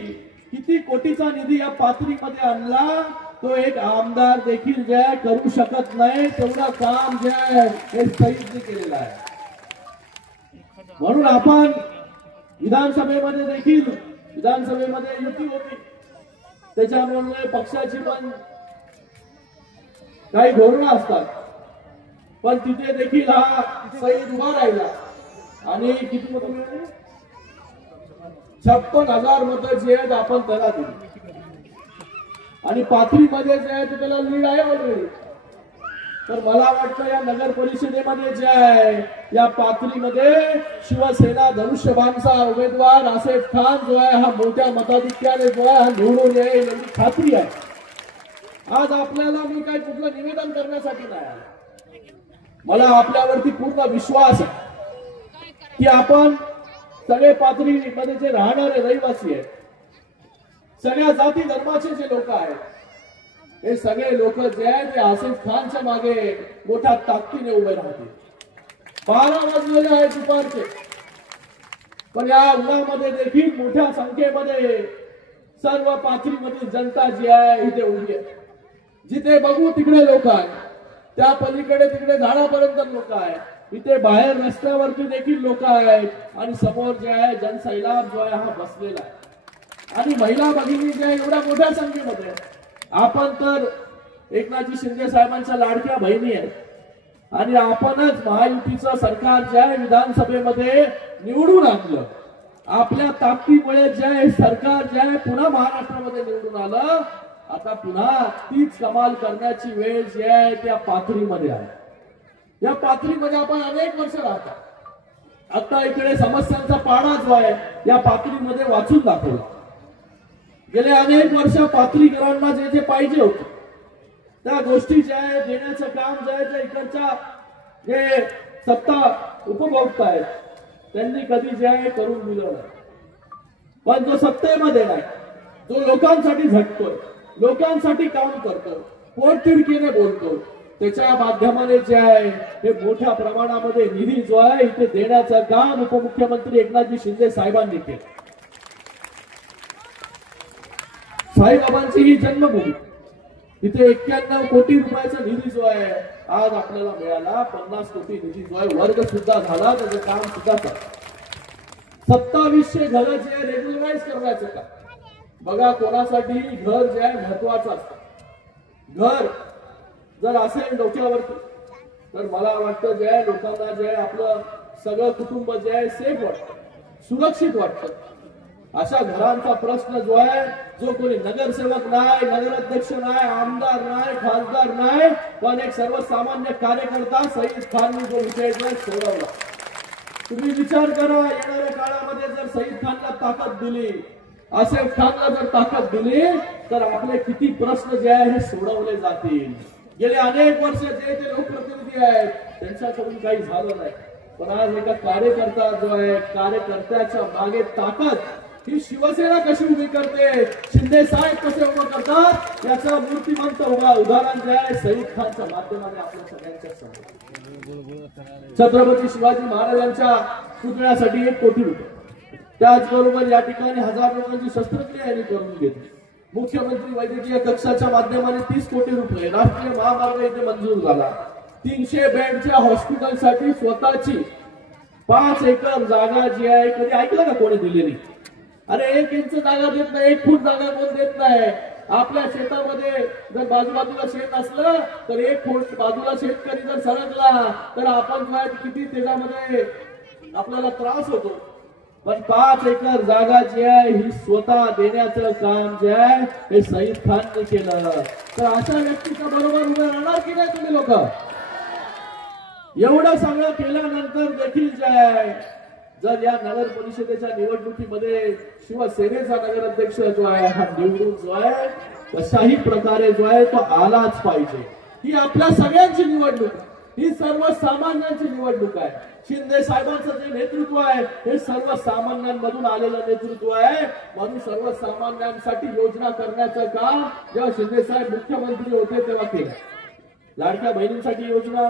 किती कोटीचा निधी या पाथरीमध्ये आणला, तो एक आमदार देखील जे करू शकत नाही तेवढं काम जे आहे हे सईदने केलेलं आहे. म्हणून आपण विधानसभेमध्ये देखील, विधानसभेमध्ये युती होती, त्याच्यामुळे पक्षाची पण काही धोरणं असतात, पण तिथे देखील हा सईद उभा राहिला आणि किती मतं मिळाली? 56,000 मतं जी आहेत आपण त्याला दिली आणि पाथरीमध्ये जे आहे त्याला लीड आहे ऑलरेडी. तर मला वाटतं या नगर परिषदेमध्ये जे आहे या पाथरीमध्ये शिवसेना धनुष्यबाणचा उमेदवार आसिफ खान जो आहे हा मोठ्या मताधिक्याने जो आहे हा निवडून येईल याची खात्री आहे. आज आपल्याला मी काय कुठलं निवेदन करण्यासाठी नाही आलो, मला आपल्यावरती पूर्ण विश्वास आहे की आपण सगळे पाथरीमध्ये जे राहणारे रहिवासी आहेत, सगळ्या जाती धर्माचे जे लोक आहेत, हे सगळे लोक जे आहेत ते आसिफ खानच्या मागे मोठ्या ताकदीने उभे राहतील. 12 वाजलेले आहेत दुपारचे, पण या उन्हामध्ये देखील मोठ्या संख्येमध्ये सर्व पाथरीमधील जनता जी आहे इथे उभी आहे. जिथे बघू तिकडे लोक आहेत, त्या पलीकडे तिकडे झाडापर्यंत लोक आहेत, इथे बाहेर रस्त्यावरती देखील लोक आहेत आणि समोर जे आहे जनसैलाब जो आहे हा बसलेला आहे. आणि महिला भगिनी जे आहे एवढ्या मोठ्या संख्येमध्ये, आपण तर एकनाथजी शिंदे साहेबांच्या लाडक्या बहिणी आहेत आणि आपणच महायुतीचं सरकार जे आहे विधानसभेमध्ये निवडून आणलं. आपल्या ताकदीमुळे जे आहे सरकार जे आहे पुन्हा महाराष्ट्रामध्ये निवडून आलं. आता पुन्हा तीच कमाल करण्याची वेळ जी आहे त्या पाथरीमध्ये आहे. या पाथरीमध्ये आपण अनेक वर्ष राहतो. आता इकडे समस्यांचा पाडा जो आहे या पाथरीमध्ये वाचून दाखवला. गेले अनेक वर्ष पाथरीकरांना जे जे पाहिजे होते त्या गोष्टी ज्या आहे देण्याचं काम जे आहे इकडच्या जे सत्ता उपभोक्ता आहेत त्यांनी कधी जे आहे करून दिलं नाही. पण जो सत्तेमध्ये नाही, जो लोकांसाठी झटतोय, लोकांसाठी काम करतो, पोटतिडकीने बोलतो, त्याच्या माध्यमाने जे आहे हे मोठ्या प्रमाणामध्ये निधी जो आहे इथे देण्याचं काम उपमुख्यमंत्री एकनाथजी शिंदे साहेबांनी केलं. साईबाबांची ही जन्मभूमी, तिथे 91 कोटी रुपयाचा निधी जो आहे आज आपल्याला मिळाला. 50 कोटी निधी जो आहे वर्ग सुद्धा झाला, त्याचं काम सुद्धा झालं. 2700 घरं जे रेग्युलराइज करण्याचं काम. बघा, कोणासाठी घर जे आहे महत्वाचं असतं. घर जर असेल डोक्यावरती तर मला वाटतं जे आहे लोकांना जे आहे आपलं सगळं कुटुंब जे आहे सेफ वाटतं, सुरक्षित वाटतं. अशा घरांचा प्रश्न जो आहे, जो कोणी नगरसेवक नाही, नगराध्यक्ष नाही, आमदार नाही, खासदार नाही, पण एक सर्वसामान्य कार्यकर्ता सईद खानने जो विषय जो सोडवला. तुम्ही विचार करा, येणाऱ्या काळामध्ये जर सईद खानला ताकद दिली, आसिफ खानला जर ताकद दिली तर आपले किती प्रश्न जे आहे हे सोडवले जातील. गेले अनेक वर्ष जे ते लोकप्रतिनिधी आहेत त्यांच्याकडून काही झालं नाही, पण आज एका कार्यकर्ता जो आहे, कार्यकर्त्याच्या मागे ताकद ही शिवसेना कशी उभी करते, शिंदे साहेब कसे उभं करतात, याचं मूर्तिमंत उदाहरण जे आहे सईद खानच्या माध्यमाने आपल्या सगळ्यांच्या समोर. छत्रपती शिवाजी महाराजांच्या पुतळ्यासाठी 1 कोटी रुपये, त्याचबरोबर या ठिकाणी 1000 लोकांची शस्त्रक्रिया यांनी करून घेतली. मुख्यमंत्री वैद्यकीय कक्षाच्या माध्यमाने 30 कोटी रुपये, राष्ट्रीय महामार्ग इथे मंजूर झाला. 300 बेडच्या हॉस्पिटलसाठी स्वतःची 5 एकर जागा जी आहे, कधी ऐकलं का कोणी दिलेली? अरे 1 इंच जागा देत नाही, 1 फूट जागा कोण देत नाही. आपल्या शेतामध्ये जर बाजूबाजूला शेत असलं तर 1 फूट बाजूला शेतकरी जर सरकला तर आपण काय किती त्याच्यामध्ये आपल्याला त्रास होतो. पण 5 एकर जागा जी आहे ही स्वतः देण्याचं काम जे आहे हे सईद खानने केलं. तर अशा व्यक्तीच्या बरोबर उभे राहणार की नाही तुम्ही लोक? एवढं सगळं केल्यानंतर देखील जे आहे जर या नगर परिषदेच्या निवडणुकीमध्ये शिवसेनेचा नगराध्यक्ष जो आहे हा निवडून जो आहे कशाही प्रकारे जो आहे तो आलाच पाहिजे. ही आपल्या सगळ्यांची निवडणूक, ही सर्वसामान्यांची निवडणूक आहे. शिंदे साहेबांचं जे नेतृत्व आहे हे सर्वसामान्यांमधून आलेलं नेतृत्व आहे. म्हणून सर्वसामान्यांसाठी योजना करण्याचं काम जेव्हा शिंदे साहेब मुख्यमंत्री होते तेव्हा केलं. लाडक्या बहिणींसाठी योजना,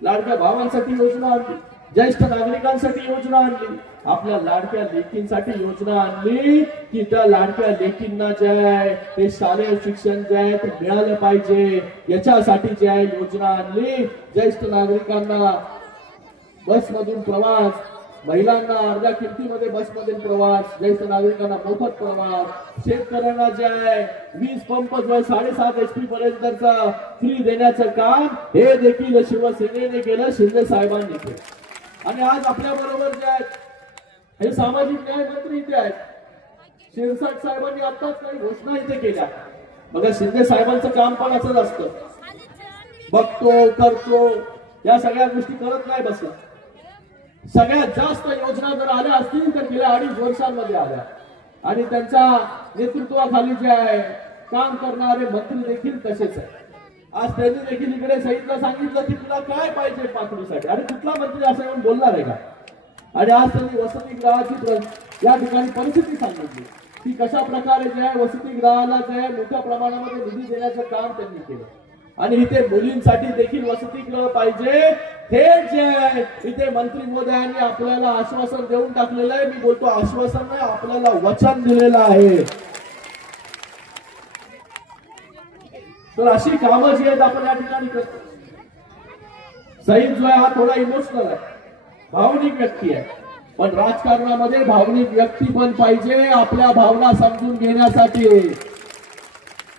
लाडक्या भावांसाठी योजना आणली, ज्येष्ठ नागरिकांसाठी योजना आणली, आपल्या लाडक्या लेकींसाठी योजना आणली की त्या लाडक्या लेकींना जे आहे ते शालेय शिक्षण जे आहे ते मिळालं पाहिजे याच्यासाठी जे आहे योजना आणली. ज्येष्ठ नागरिकांना बसमधून प्रवास, महिलांना अर्ध्या किमतीमध्ये बसमधून प्रवास, ज्येष्ठ नागरिकांना मोफत प्रवास, शेतकऱ्यांना जे आहे वीज पंप जो आहे 7.5 HP पर्यंतचा फ्री देण्याचं काम हे देखील शिवसेनेने केलं, शिंदे साहेबांनी केलं. आणि आज आपल्या बरोबर जे आहेत हे सामाजिक न्याय मंत्री इथे आहेत. शिरसाट साहेबांनी आताच काही घोषणा इथे केल्या. बघा शिंदे साहेबांचं काम पण असंच असतं, बघतो करतो या सगळ्या गोष्टी करत नाही बसला. सगळ्यात जास्त योजना जर आल्या असतील तर गेल्या 2.5 वर्षांमध्ये आल्या. आणि त्यांच्या नेतृत्वाखाली जे आहे काम करणारे मंत्री देखील तसेच आहे. आज त्यांनी देखील इकडे सईदला सांगितलं की तुला काय पाहिजे पातळीसाठी, आणि कुठला मंत्री असं येऊन बोलणार आहे का? आणि आज त्यांनी वसतिगृहाची या ठिकाणी परिस्थिती सांगितली की कशा प्रकारे जे आहे वसतिगृहाला जे आहे मोठ्या प्रमाणामध्ये निधी देण्याचं काम त्यांनी केलं. आणि इथे मुलींसाठी देखील वसतिगृह पाहिजे हे जे आहे इथे मंत्री महोदयांनी आपल्याला आश्वासन देऊन टाकलेलं आहे. मी बोलतो आश्वासन नाही, आपल्याला वचन दिलेलं आहे. तर अशी कामं जी आहेत आपण या ठिकाणी करतो. सईद जो आहे हा थोडा इमोशनल आहे, भावनिक व्यक्ती आहे, पण राजकारणामध्ये भावनिक व्यक्ती पण पाहिजे आपल्या भावना समजून घेण्यासाठी.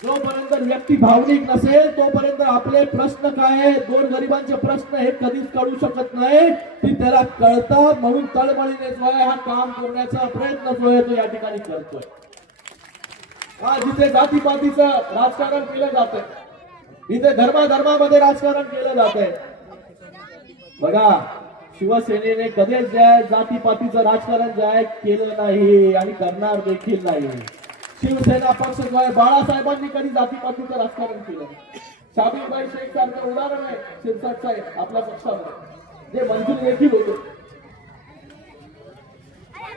जोपर्यंत व्यक्ती भावनिक नसेल तोपर्यंत आपले प्रश्न काय आहे, 2 गरिबांचे प्रश्न हे कधीच कळू शकत नाही. ती त्याला कळतात म्हणून तळमळीने जो आहे हा काम करण्याचा प्रयत्न जो आहे तो या ठिकाणी करतोय. आज जिथे जातीपातीचं राजकारण केलं जात आहे, इथे धर्माधर्मामध्ये राजकारण केलं जात आहे. बघा शिवसेनेने कधीच जे आहे जातीपातीचं राजकारण जे आहे केलं नाही आणि करणार देखील नाही. शिवसेना पक्ष जो आहे बाळासाहेबांनी कधी जातीपातीचं राजकारण केलं नाही. शाबीबाई शेख सारखं उदाहरण आहे शिरसाट साहेब आपल्या पक्षामध्ये जे मंत्री देखील होते.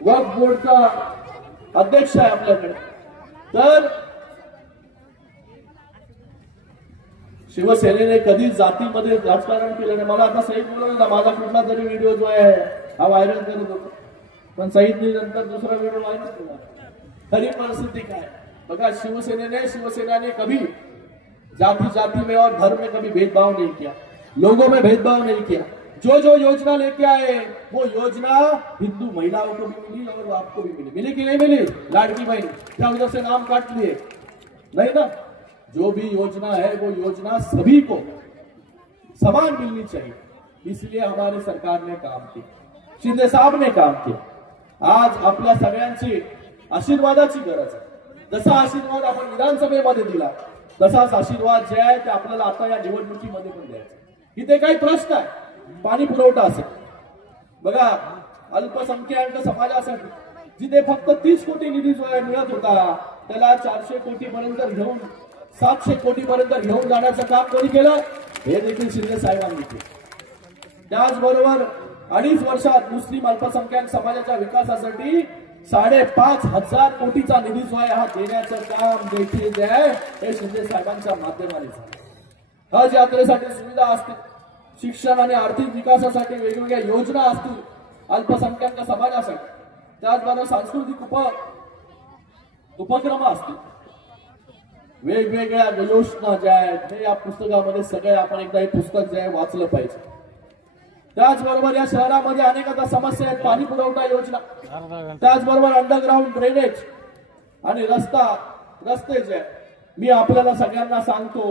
वक्फ बोर्डचा अध्यक्ष आहे आपल्याकडे. तर शिवसेनेने कधीच जातीमध्ये राजकारण केलं नाही. मला आता सईद बोलवलं ना, माझा कुठला तरी व्हिडिओ जो आहे हा व्हायरल करत होतो, पण सईदने नंतर दुसरा व्हिडिओ व्हायरल केला. खरी परिस्थिती काय बघा, शिवसेनाने कभी जाति में और धर्म में कभी भेदभाव नहीं किया, लोगों में भेदभाव नहीं किया. जो योजना लेके आए वो योजना हिंदू महिलाओं को भी मिली और आपको भी मिली कि नहीं मिली? लाडकी बहन क्या उधर से नाम काट लिए? नहीं ना. जो भी योजना है वो योजना सभी को समान मिलनी चाहिए. इसलिए हमारे सरकार ने काम किया, शिंदे साहब ने काम किया. आज आपल्या सगळ्यांची आशीर्वादाची गरज आहे. जसा आशीर्वाद आपण विधानसभेमध्ये दिला तसाच आशीर्वाद जे आहे ते आपल्याला आता या निवडणुकीमध्ये पण द्यायचा. इथे काही प्रश्न आहे, पाणी पुरवठा असेल. बघा अल्पसंख्याक समाजासाठी जिथे फक्त 30 कोटी निधी जो आहे मिळत होता त्याला 400 कोटी पर्यंत घेऊन 700 कोटी पर्यंत घेऊन जाण्याचं काम कोणी केलं? हे देखील शिंदे साहेबांनी केलं. त्याचबरोबर 2.5 वर्षात मुस्लिम अल्पसंख्याक समाजाच्या विकासासाठी 5,500 कोटीचा निधी जो आहे हा देण्याचं काम देखील जे आहे हे शिंदे साहेबांच्या माध्यमाने झालं. हज यात्रेसाठी सुविधा असतील, शिक्षण आणि आर्थिक विकासासाठी वेगवेगळ्या योजना असतील अल्पसंख्याक समाजासाठी, त्याचबरोबर सांस्कृतिक उपक्रम असतील, वेगवेगळ्या योजना ज्या आहेत हे या पुस्तकामध्ये सगळे आपण एकदा हे पुस्तक जे आहे वाचलं पाहिजे. त्याचबरोबर या शहरामध्ये अनेक आता समस्या आहेत, पाणी पुरवठा योजना, त्याचबरोबर अंडरग्राऊंड ड्रेनेज आणि रस्ते जे मी आपल्याला सगळ्यांना सांगतो,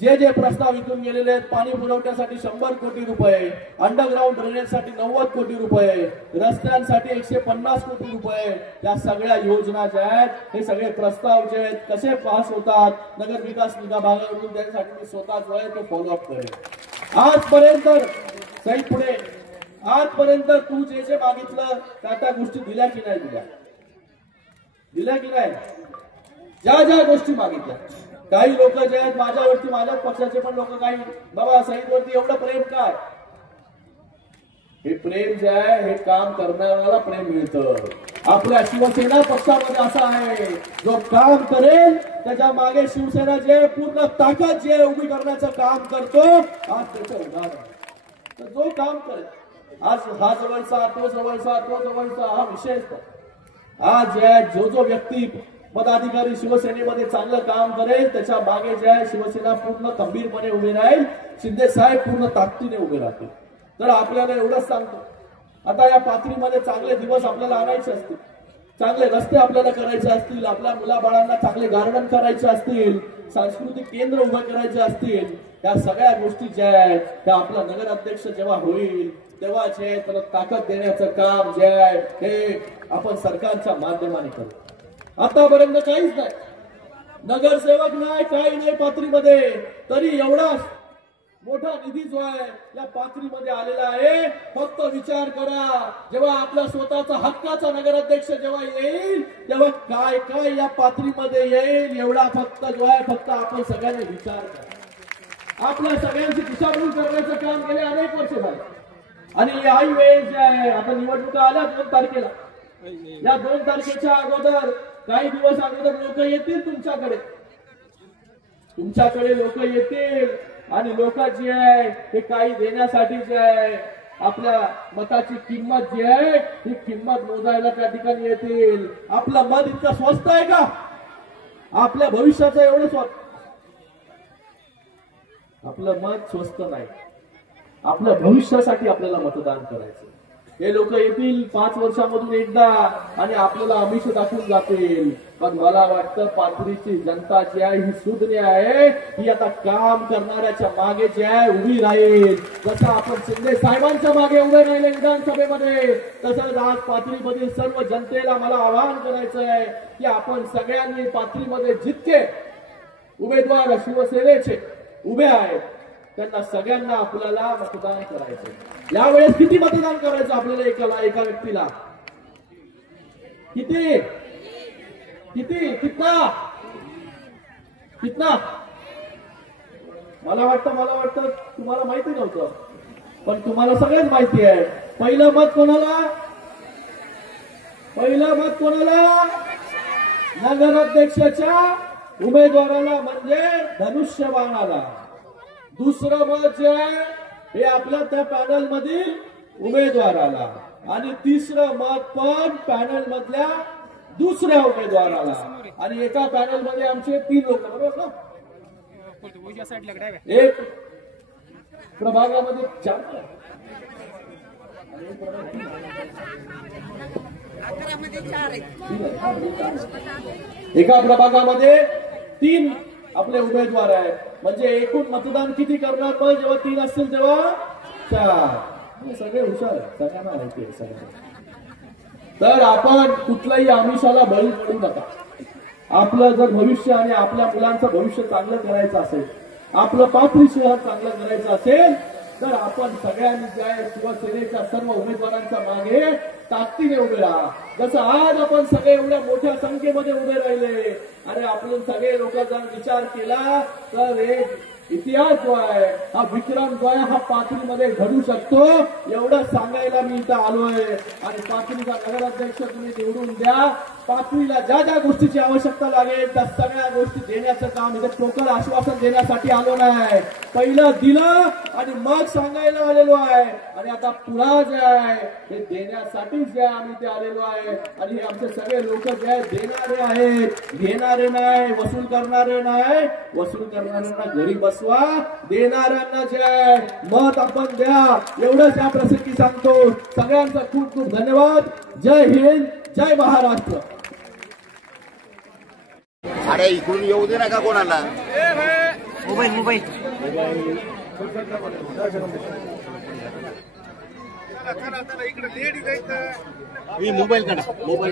जे जे प्रस्ताव इथून गेलेले आहेत, पाणी पुरवठ्यासाठी 100 कोटी रुपये, अंडरग्राऊंड ड्रेनेजसाठी 90 कोटी रुपये, रस्त्यांसाठी 150 कोटी रुपये, या सगळ्या योजना ज्या आहेत, हे सगळे प्रस्ताव जे आहेत कसे पास होतात, नगर विकास विभागाकडून त्यासाठी मी स्वतः जो आहे तो फॉलोअप करेन. आजपर्यंत सही पुढे आजपर्यंत तू जे जे मागितलं त्या गोष्टी दिल्या की नाही दिल्या की नाही? ज्या ज्या गोष्टी मागितल्या, काही लोक जे आहेत माझ्यावरती, माझ्याच पक्षाचे पण लोक काही, बाबा सईदवरती एवढं प्रेम काय? हे प्रेम जे आहे हे काम करणाऱ्याला प्रेम मिळतं. आपल्या शिवसेना पक्षामध्ये असा आहे, जो काम करेल त्याच्या मागे शिवसेना जे पूर्ण ताकद जे उभी करण्याचं काम करतो, आज त्याचं उदाहरण. तर जो काम करेल, आज हा जवळचा तो जवळचा तो जवळचा हा विषय, आज जो व्यक्ती पदाधिकारी शिवसेनेमध्ये चांगलं काम करेल त्याच्या मागे जे आहे शिवसेना पूर्ण खंबीरपणे उभे राहील, शिंदे साहेब पूर्ण ताकदीने उभे राहतील. तर आपल्याला एवढंच सांगतो, आता या पाथरीमध्ये चांगले दिवस आपल्याला आणायचे असतील, चांगले रस्ते आपल्याला करायचे असतील, आपल्या मुलाबाळांना चांगले गार्डन करायचे असतील, सांस्कृतिक केंद्र उभं करायचे असतील, या सगळ्या गोष्टी ज्या आहेत त्या आपला नगराध्यक्ष जेव्हा होईल तेव्हा जे त्याला ताकद देण्याचं काम जे आहे हे आपण सरकारच्या माध्यमाने करू. आतापर्यंत काहीच नाही, नगरसेवक नाही, काही नाही पाथरीमध्ये, तरी एवढा मोठा निधी जो आहे या पाथरीमध्ये आलेला आहे. फक्त विचार करा, जेव्हा आपला स्वतःचा हक्काचा नगराध्यक्ष जेव्हा येईल तेव्हा काय काय या पाथरीमध्ये येईल, एवढा फक्त जो आहे फक्त आपण सगळ्यांनी विचार करा. आपल्या सगळ्यांची दिशाभूल करण्याचं काम गेले अनेक वर्ष झाले. आणि याही वेळेस जे आहे, आता निवडणुका आल्या 2 तारखेला, या 2 तारखेच्या अगोदर काही दिवस अगोदर लोक येतील तुमच्याकडे लोक येतील आणि लोक जी आहे हे काही देण्यासाठी जे आहे आपल्या मताची किंमत जी आहे ही किंमत मोजायला त्या ठिकाणी येतील. आपलं मत इतकं स्वस्त आहे का? आपल्या भविष्याचं एवढं स्वस्त? आपलं मत स्वस्त नाही, आपल्या भविष्यासाठी आपल्याला मतदान करायचं. हे लोक येतील 5 वर्षामधून एकदा आणि आपल्याला आमिष दाखवून जातील. पण मला वाटतं पाथरीची जनता जी आहे ही सुज्ञ आहे, ही आता काम करणाऱ्याच्या मागे जी आहे उभी राहील. जसं आपण शिंदे साहेबांच्या मागे उभे राहिले विधानसभेमध्ये, तसंच आज पाथरीमधील सर्व जनतेला मला आवाहन करायचं आहे की आपण सगळ्यांनी पाथरीमध्ये जितके उमेदवार शिवसेनेचे उभे आहेत त्यांना सगळ्यांना आपल्याला मतदान करायचं. यावेळेस किती मतदान करायचं आपल्याला एका व्यक्तीला? किती किती कितना कितना? मला वाटतं तुम्हाला माहिती नव्हतं, पण तुम्हाला सगळ्यात माहिती आहे. पहिलं मत कोणाला? नगराध्यक्षाच्या उमेदवाराला, म्हणजे धनुष्यबाणाला. दुसरं मत जे आहे हे आपल्या त्या पॅनल मधील उमेदवाराला, आणि तिसरं मत पण पॅनल मधल्या दुसऱ्या उमेदवाराला. आणि एका पॅनल मध्ये आमचे 3 लोक, बरोबर ना? एक प्रभागामध्ये 4, एका प्रभागामध्ये 3 आपले उमेदवार आहेत. म्हणजे एकूण मतदान किती करणार? पण जेव्हा 3 असतील तेव्हा 4. सगळे हुशार आहेत, सगळ्यांना माहिती आहे सगळ्यांना. तर आपण कुठल्याही आमिषाला बळी पडू नका. आपलं जर भविष्य आणि आपल्या मुलांचं भविष्य चांगलं करायचं असेल, आपलं पाथरी शहर चांगलं करायचं असेल, तर आपण सगळ्यांनी ज्या शिवसेनेच्या सर्व उमेदवारांच्या मागे ताकदीने उभे राहा. जसं आज आपण सगळे एवढ्या मोठ्या संख्येमध्ये उभे राहिले आणि आपण सगळे लोक जर विचार केला तर एक इतिहास जो आहे, हा विक्रम जो आहे हा पाथरीमध्ये घडू शकतो. एवढं सांगायला मी इथं आलोय. आणि पाथरीचा नगराध्यक्ष तुम्ही निवडून द्या. पाथरीला ज्या ज्या गोष्टीची आवश्यकता लागेल त्या सगळ्या गोष्टी देण्याचं काम इथे टोकन आश्वासन देण्यासाठी आलो नाही. पहिलं दिलं आणि मग सांगायला आलेलो आहे. आणि आता पुन्हा जे आहे हे देण्यासाठी जे आम्ही ते आलेलो आहे. आणि हे आमचे सगळे लोक जे आहे देणारे आहेत, घेणारे नाही, वसूल करणारे नाही. वसूल करणाऱ्यांना घरी बसवा, देणाऱ्यांना जे आहे मत आपण द्या. एवढंच या प्रसंगी सांगतो. सगळ्यांचा खूप खूप धन्यवाद. जय हिंद, जय महाराष्ट्र. अरे इकडून येऊ दे नका कोणाला. मोबाईल मोबाईल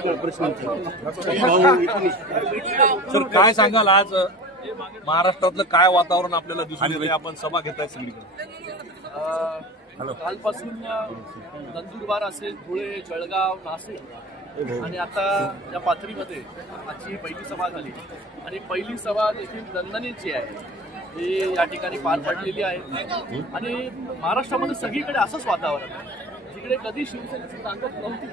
काढा प्रश्न. सर काय सांगाल आज महाराष्ट्रातलं काय वातावरण आपल्याला दिसून येतंय? आपण सभा घेताय सगळीकडे. कालपासून नंदुरबार असेल, धुळे, जळगाव, नाशिक आणि आता या पाथरीमध्ये आजची ही पहिली सभा झाली आणि पहिली सभा देखील दणदणीची आहे ही या ठिकाणी पार पडलेली आहे. आणि महाराष्ट्रामध्ये सगळीकडे असंच वातावरण आहे. जिकडे कधी शिवसेनेची ताकद नव्हती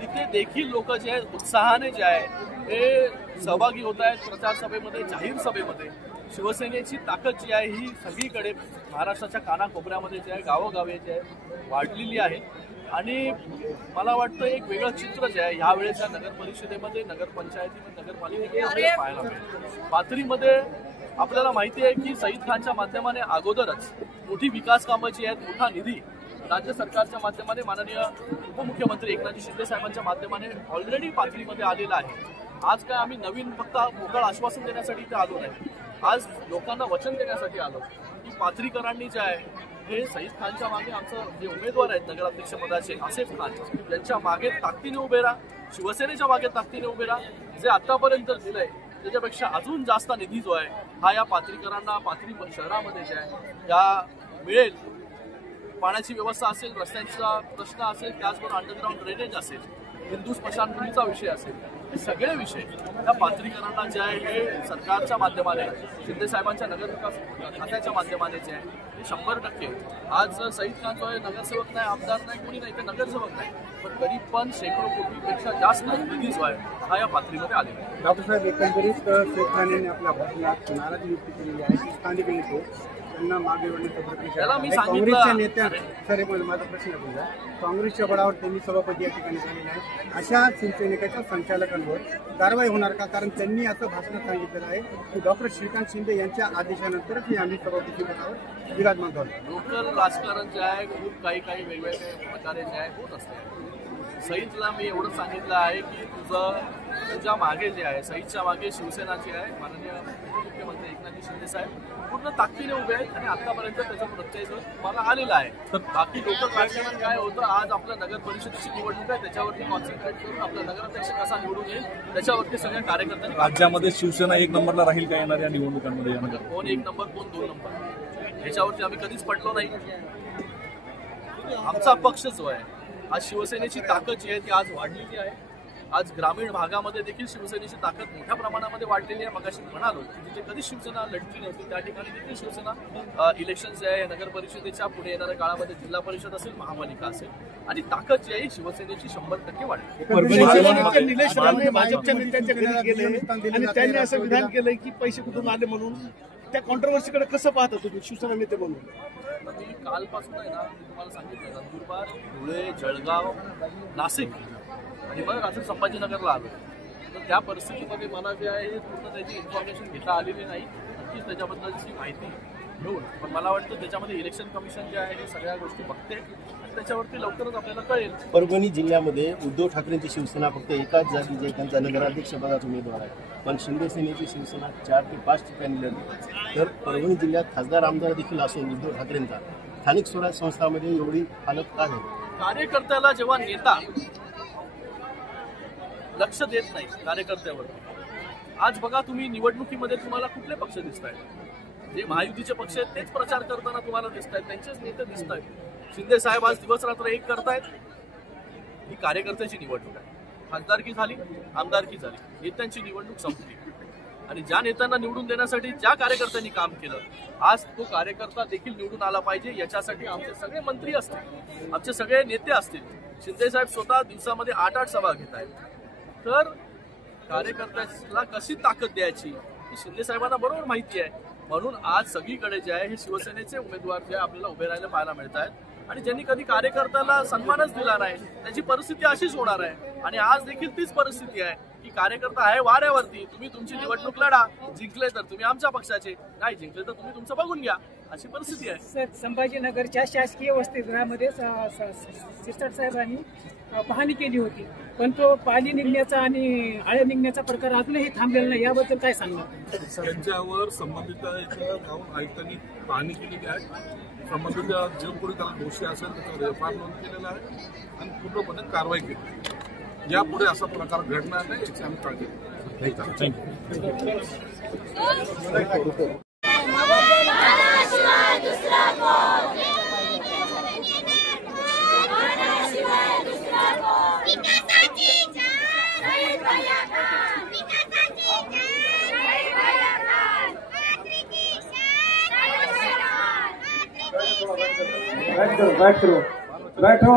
तिथे देखील लोक जे आहेत उत्साहाने जे आहे हे सहभागी होत आहेत प्रचार सभेमध्ये, जाहीर सभेमध्ये. शिवसेनेची ताकद जी आहे ही सगळीकडे महाराष्ट्राच्या कानाकोपऱ्यामध्ये जे आहे गावोगावी जे आहे वाढलेली आहे. आणि मला वाटतं एक वेगळं चित्र जे आहे ह्यावेळेच्या नगर परिषदेमध्ये, नगरपंचायतीमध्ये, नगरपालिकेमध्ये पाहायला मिळेल. पाथरीमध्ये आपल्याला माहिती आहे की सईद खानच्या माध्यमाने अगोदरच मोठी विकास कामं जी आहेत, मोठा निधी राज्य सरकारच्या माध्यमाने माननीय उपमुख्यमंत्री एकनाथ शिंदे साहेबांच्या माध्यमाने ऑलरेडी पाथरीमध्ये आलेला आहे. आज काय आम्ही नवीन फक्त मोकळ आश्वासन देण्यासाठी इथे आलो नाही, आज लोकांना वचन देण्यासाठी आलो की पाथरीकरांनी जे आहे हे सईद खानच्या मागे आमचं जे उमेदवार आहेत नगराध्यक्ष पदाचे आसिफ खान यांच्या मागे ताकदीने उभे राहा, शिवसेनेच्या मागे ताकदीने उभे राहा. जे आतापर्यंत दिलंय त्याच्यापेक्षा अजून जास्त निधी जो आहे हा या पाथरीकरांना पाथरी शहरामध्ये जे आहे या मिळेल. पाण्याची व्यवस्था असेल, रस्त्यांचा प्रश्न असेल, त्याचबरोबर अंडरग्राऊंड ड्रेनेज असेल, हिंदू स्मशानभूमीचा विषय असेल, हे सगळे विषय या पाथरीकरांना जे आहे हे सरकारच्या माध्यमाने, शिंदे साहेबांच्या नगर विकास खात्याच्या माध्यमाने जे आहे हे 100%. आज सईद खान जो आहे नगरसेवक नाही, आमदार नाही, कोणी नाही, ते नगरसेवक नाही, पण तरी पण शेकडो कोटीपेक्षा जास्त निधी जो आहे हा या पाथरीमध्ये आलेला आहे. डॉक्टर साहेब, एकंदरीत सईद खान यांनी आपल्या भाषणात नाराजी व्यक्त केलेली आहे की स्थानिक नेते त्यांना मागे त्याला मी काँग्रेसच्या नेत्या. सर माझा प्रश्न तुझा, काँग्रेसच्या बळावर त्यांनी सभापती या ठिकाणी झालेला आहे. अशा शिवसैनिकाच्या संचालकांवर कारवाई होणार का? कारण त्यांनी असं भाषणात सांगितलेलं आहे की डॉक्टर श्रीकांत शिंदे यांच्या आदेशानंतरच ही आम्ही सभापती पदावर विराजमान झालो. लोकल राजकारण जे आहे खूप काही वेगवेगळे प्रकारे जे आहे होत असते. सईदला मी एवढं सांगितलं आहे की तुझ्या मागे जे आहे, सईदच्या मागे शिवसेनाची आहे, माननीय उपमुख्यमंत्री एकनाथ शिंदे साहेब पूर्ण ताकदीने उभे आहेत आणि आतापर्यंत त्याचा प्रत्यय जो मला आलेला आहे. तर बाकी लोकल राजकारण काय होतं, आज आपल्या नगर परिषदेची निवडणूक आहे, त्याच्यावरती कॉन्सन्ट्रेट करून आपला नगराध्यक्ष कसा निवडून येईल त्याच्यावरती सगळ्या कार्यकर्त्यांनी. राज्यामध्ये शिवसेना एक नंबरला राहील का येणाऱ्या निवडणुकांमध्ये? या नगर कोण एक नंबर, कोण 2 नंबर, याच्यावरती आम्ही कधीच पडलो नाही. आमचा पक्ष जो आहे, आज शिवसेनेची ताकद जी आहे ती आज वाढलेली आहे. आज ग्रामीण भागामध्ये देखील शिवसेनेची ताकद मोठ्या प्रमाणामध्ये वाढलेली आहे. मगाशी म्हणालो जिथे कधीच शिवसेना लढली नव्हती त्या ठिकाणी देखील शिवसेना इलेक्शन जे आहे नगर परिषदेच्या पुढे येणाऱ्या काळामध्ये जिल्हा परिषद असेल, महापालिका असेल, आणि ताकद जी आहे शिवसेनेची 100% वाढली. निलेश राणे भाजपच्या नेत्यांच्या घरी गेले आणि त्यांनी असं विधान केलंय की पैसे कुठून आले म्हणून. त्या कॉन्ट्रोवर्सीकडे कसं पाहता तुम्ही शिवसेना नेते म्हणून? मी कालपासून आहे ना तुम्हाला सांगितलं, नंदुरबार, धुळे, जळगाव, नाशिक आणि मग असं संभाजीनगरला आलो. तर त्या परिस्थितीमध्ये मला जे आहे पूर्ण त्याची इन्फॉर्मेशन घेता आलेली नाही, नक्कीच त्याच्याबद्दलची माहिती घेऊन. पण मला वाटतं त्याच्यामध्ये इलेक्शन कमिशन जे आहे हे सगळ्या गोष्टी बघते आणि त्याच्यावरती लवकरच आपल्याला कळेल. परभणी जिल्ह्यामध्ये उद्धव ठाकरेंची शिवसेना फक्त एकाच जागी जे त्यांचा नगराध्यक्ष पदाचा उमेदवार आहे, पण शिंदे सेनेची शिवसेना 4 ते 5 ठिकाणी लढली. तर परभणी जिल्ह्यात खासदार आमदार देखील असून उद्धव ठाकरेंचा स्थानिक स्वराज्य संस्थांमध्ये एवढी हालत का आहे? कार्यकर्त्याला जेव्हा नेता लक्ष देत नाही कार्यकर्त्यावर, आज बघा तुम्ही निवडणुकीमध्ये तुम्हाला कुठले पक्ष दिसत आहेत? जे महायुतीचे पक्ष आहेत तेच प्रचार करताना तुम्हाला दिसत आहेत, त्यांचेच नेते दिसत आहेत. शिंदे साहेब आज दिवस रात्र एक करतायत. ही कार्यकर्त्याची निवडणूक आहे. खासदारकी झाली, आमदारकी झाली, नेत्यांची निवडणूक संपली. आणि ज्या नेत्यांना निवडून देण्यासाठी ज्या कार्यकर्त्यांनी काम केलं, आज तो कार्यकर्ता देखील निवडून आला पाहिजे. याच्यासाठी आमचे सगळे मंत्री असतील, आमचे सगळे नेते असतील. शिंदे साहेब स्वतः दिवसामध्ये 8-8 सभा घेत आहेत. तर कार्यकर्त्याला कशी ताकद द्यायची ही शिंदे साहेबांना बरोबर माहिती आहे. म्हणून आज सगळीकडे जे आहे हे शिवसेनेचे उमेदवार जे आपल्याला उभे राहायला पाहायला मिळत आहेत. आणि ज्यांनी कधी कार्यकर्त्याला सन्मानच दिला नाही त्याची परिस्थिती अशीच होणार आहे. आणि आज देखील तीच परिस्थिती आहे की कार्यकर्ता आहे वाऱ्यावरती, तुम्ही तुमची निवडणूक लढा, जिंकले तर तुम्ही आमच्या पक्षाचे, नाही जिंकले तर तुम्ही तुमचं बघून घ्या, अशी परिस्थिती आहे. सर, संभाजीनगरच्या शासकीय वसतिगृहामध्ये शिरसाट साहेबांनी पाहणी केली होती, पण तो पाणी निघण्याचा आणि आळ्या निघण्याचा प्रकार अजूनही थांबलेला नाही, याबद्दल काय सांगणार? त्यांच्यावर संबंधित जाऊन आयुक्तांनी पाहणी केलेली आहे. संबंधित जो कोणी त्याला दोषी असेल त्याच्यावर एफआयआर नोंद केलेला आहे आणि पूर्णपणे कारवाई केली. यापुढे असा प्रकार घडणार नाही याची आम्ही काळजी घेतो. बैठो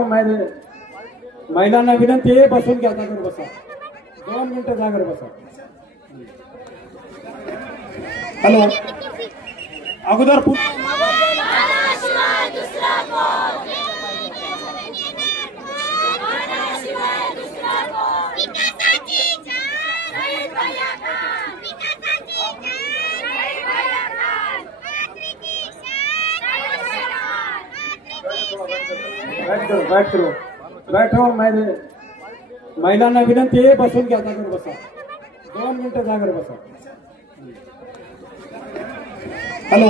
महिलांना विनंती आहे, बसून घ्या, जागर बसा, 2 मिनिटं जागर बसा. हॅलो, अगोदर बैठो महिलांना विनंती आहे, बसून घ्या, जागर बसा, 2 मिनिटं जागर बसा. हॅलो.